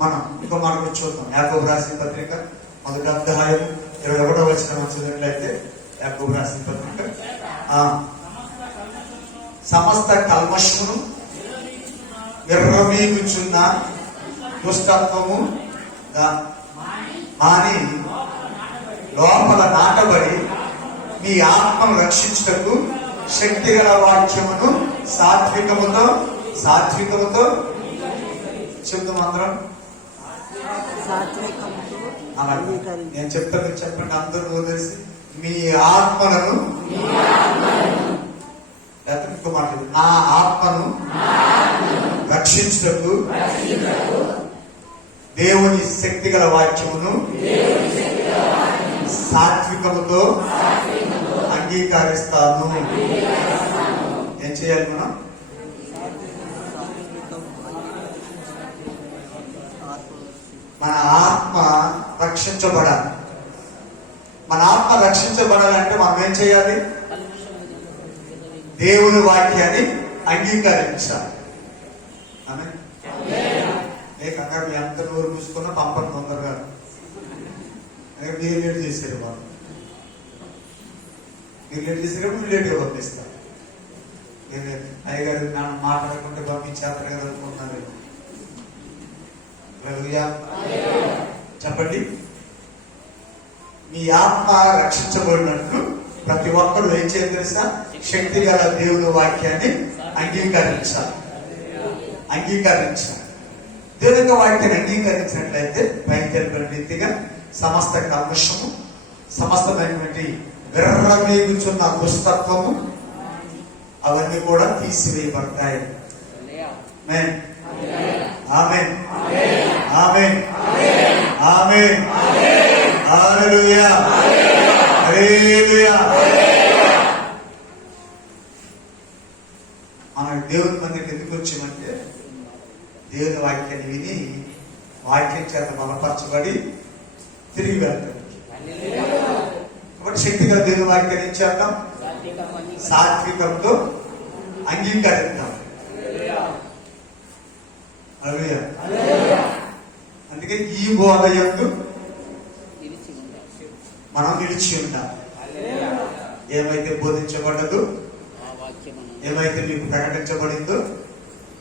మనం ఇంకో మాట చూద్దాం. యాకోబు రాసిన పత్రిక 1వ అధ్యాయం 21వ వచనం చూసినట్లయితే, యాకోబు రాసిన పత్రిక, సమస్త కల్మషమును విర్రవీగుచున్న దుష్టత్వము మాని లోపల నాటబడి మీ ఆత్మను రక్షించుటకు శక్తిగల వాక్యమును సాత్వికముతో చెప్తాం అందరం. నేను చెప్తాను, చెప్పండి అందరూ వదిలేసి. మీ ఆత్మలను, ఇంకో మాట, నా ఆత్మను రక్షించుటకు దేవుని శక్తిగల వాక్యమును సాత్వికముతో అంగీకరిస్తాను. ఏం చేయాలి మనం? మన ఆత్మ రక్షించబడాలి. మన ఆత్మ రక్షించబడాలంటే మనం ఏం చేయాలి? దేవుని వాక్యాన్ని అంగీకరించాలి. ఆమేన్. ఏ కంగారు, ఎంత నోరు మూసుకున్నా పంపడం తొందరగా మీరు లేట్ చేశారు వాళ్ళు. మీరు లేట్ చేశారు మీరు లేట్గా పంపిస్తారు. అయ్యగారు నన్ను మాట్లాడకుంటే పంపించేస్తారు కదా అనుకుంటున్నారు. చెప్పండి. మీ ఆత్మ రక్షించబడినట్లు ప్రతి ఒక్కరు ఏం చేయాలి తెలుసా? శక్తి గల దేవుని వాక్యాన్ని అంగీకరించాలి. దేవుని వాక్యాన్ని అంగీకరించినట్లయితే బయలుదేరిన రీతిగా సమస్త కల్మషము, సమస్తమైనటువంటి విర్రమీగుచున్న దుస్తత్వము అవన్నీ కూడా తీసివేయబడతాయి. ఆమేన్, ఆమేన్, ఆమేన్, ఆమేన్, హల్లెలూయా, హల్లెలూయా. మనం దేవుని మందికి ఎందుకు వచ్చామంటే దేవుని వాక్యాన్ని విని వాక్యం చేత బలపరచబడి తిరిగి వెళ్తాం. కాబట్టి శక్తిగా దేవుని వాక్యాన్ని ఇచ్చేద్దాం, సాత్వికంతో అంగీకరిద్దాం. హల్లెలూయా. అందుకే ఈ బోధ యందు మనం నిలిచి ఉండాలి. ఏమైతే బోధించబడ్డదో, ఏమైతే మీకు ప్రకటించబడిందో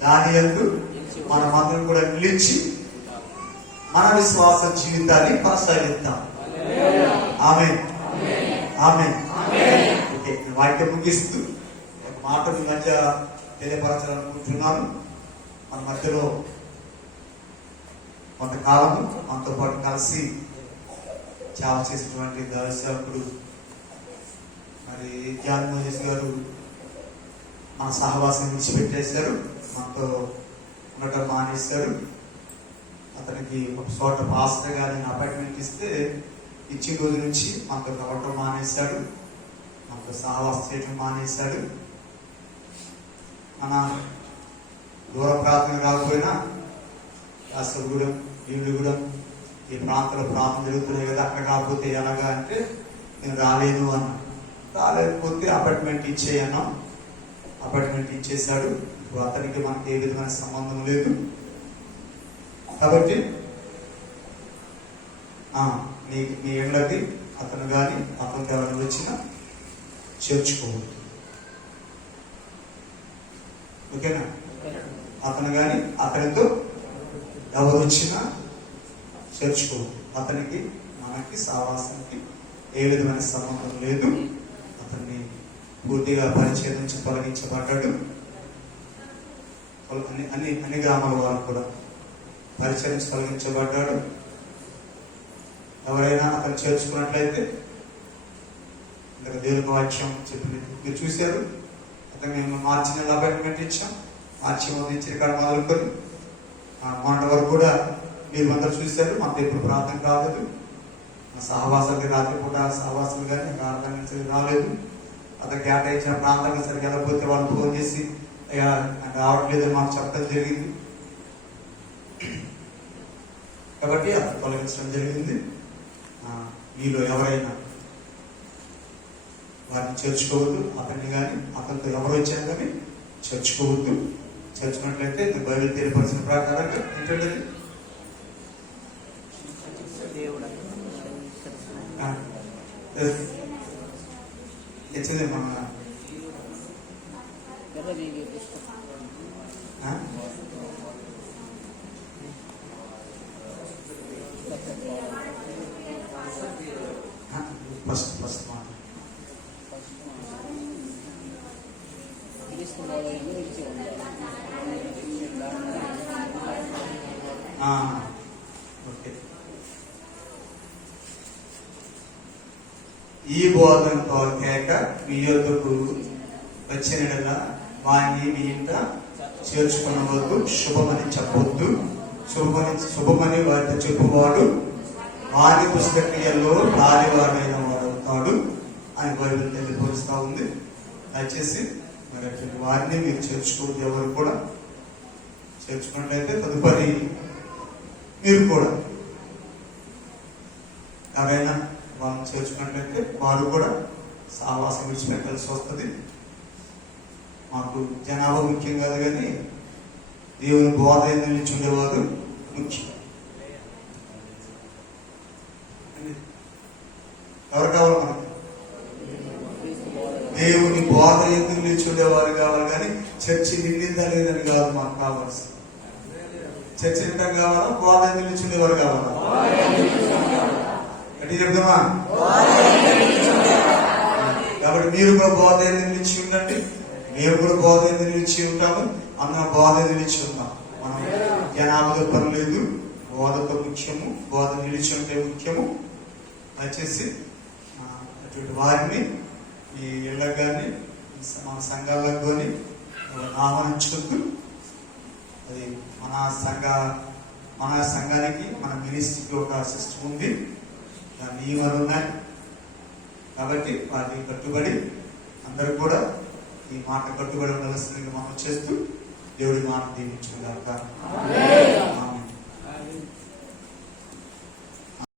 దాని యందు మనమందరం కూడా నిలిచి మన విశ్వాస జీవితాన్ని కొనసాగిద్దాం. ఆమేన్, ఆమేన్. ఓకే, వాక్యం ముగిస్తూ ఒక మాట మీ మధ్య తెలియపరచాలనుకుంటున్నాను. మన మధ్యలో కొంతకాలము మనతో పాటు కలిసి సేవ చేసినటువంటి దర్శకుడు మరి జ్ఞాన్ మోజెస్ గారు మన సహవాసం విడిచిపెట్టేశారు, మనతో ఉండటం మానేశారు. అతనికి ఒక చోట పాస్టర్ గారి అపాయింట్మెంట్ ఇస్తే ఇచ్చిన రోజు నుంచి మనతో కలవటం మానేశాడు, మనతో సహవాసం చేయటం మానేశాడు. మన దూర ప్రాంతం రాకపోయినా కాసరగూడెం, భీముడిగూడెం ఈ ప్రాంతంలో ప్రాంతం జరుగుతున్నాయి కదా, అక్కడ కాకపోతే ఎలాగా అంటే నేను రాలేను అన్నా. రాలేకపోతే అపాయింట్మెంట్ ఇచ్చేయన్నాం, అపాయింట్మెంట్ ఇచ్చేశాడు. ఇప్పుడు అతనికి మనకి ఏ విధమైన సంబంధం లేదు. కాబట్టి మీ ఏళ్ళకి అతను కానీ అతనికి ఎవరైనా వచ్చినా చేర్చుకోవద్దు. ఓకేనా? అతను కానీ అతనితో ఎవరు వచ్చినా చేర్చుకోవద్దు. అతనికి మనకి సావాసానికి ఏ విధమైన సంబంధం లేదు. అతన్ని పూర్తిగా పరిచయం నుంచి తొలగించబడ్డాడు. అన్ని గ్రామాల వారు కూడా పరిచయం నుంచి తొలగించబడ్డాడు. ఎవరైనా అతను చేర్చుకున్నట్లయితే దేవుని వాక్యం చెప్పింది మీరు చూశారు. అతను మేము మార్చి నెల అపాయింట్మెంట్ ఇచ్చాం. మార్చి ఇచ్చిన కాడ మొదలుకొని మొన్నటి వరకు కూడా మీరు అందరూ చూశారు. మనతో ఎప్పుడు ప్రార్థన కాలేదు. మా సహవాసాలకి రాత్రిపూట సహవాసాలు కానీ ప్రార్థన రాలేదు. అతను కేటాయించిన ప్రాంతానికి సరిగ్గా వెళ్ళకపోతే వాళ్ళు ఫోన్ చేసి రావట్లేదని మాకు చెప్పడం జరిగింది. కాబట్టి అతను తొలగించడం జరిగింది. మీలో ఎవరైనా వారిని చేర్చుకోవద్దు. అతన్ని కానీ అతనితో ఎవరు వచ్చారు కానీ చేర్చుకోవద్దు. చేర్చుకున్నట్లయితే బైబిల్ తెలియపరిచిన ప్రకారంగా ఏంటంటే మన ఫస్ట్ మాట ఓకే. ఈ బోధనతో కేక మీ యొద్దకు వచ్చిన వాణ్ణి మీ ఇంట చేర్చుకున్నవద్దు, శుభమని చెప్పొద్దు. శుభమని వారితో చెప్పువాడు వారి పుస్తకీయాల్లో రాలివాడైన వాడు అవుతాడు అని బైబిల్ తెలియపరుస్తూ ఉంది. దయచేసి మరి అటువంటి వారిని మీరు చేర్చుకోవద్దు. ఎవరు కూడా చేర్చుకున్నట్లయితే తదుపరి మీరు కూడా ఎవరైనా వాళ్ళని చేర్చుకున్నట్లయితే వారు కూడా సావాసం విడిచిపెట్టాల్సి వస్తుంది. మాకు జనాభా ముఖ్యం కాదు, కానీ దేవుని బోధ నిలిచి ఉండేవారు ముఖ్యం. బోధ ఎందుకు నిల్చుండేవారు కావాలి కానీ చర్చి నిండిందా లేదని కాదు మాకు కావాల్సి. చర్చ నిండా కావాలా, బోధ ఎందుకు నిల్చుండేవారు కావాలా? అంటే చెప్తామా? కాబట్టి మీరు కూడా బోధ ఎందుకు నిలిచి ఉండండి, మేము కూడా బోధ ఎందుకు నిలిచి ఉంటాము, అందరం బోధ నిలిచి ఉన్నాం. మనం జనాభాతో పని లేదు, బోధతో ముఖ్యము, బోధ నిలిచి ఉంటే ముఖ్యము. వచ్చేసి అటువంటి వారిని ఈ ఇళ్ళకు కానీ మన సంఘాలకు కానీ ఆహ్వానించొద్దు. అది మన సంఘానికి మన మినిస్ట్రీకి ఒక సిస్టమ్ ఉంది, దాని నియమాలు ఉన్నాయి. కాబట్టి వాటికి కట్టుబడి అందరూ కూడా ఈ మాట కట్టుబడి ఉండవలసిందిగా మనం చేస్తూ దేవుడి మాట దీవించుకుందాం.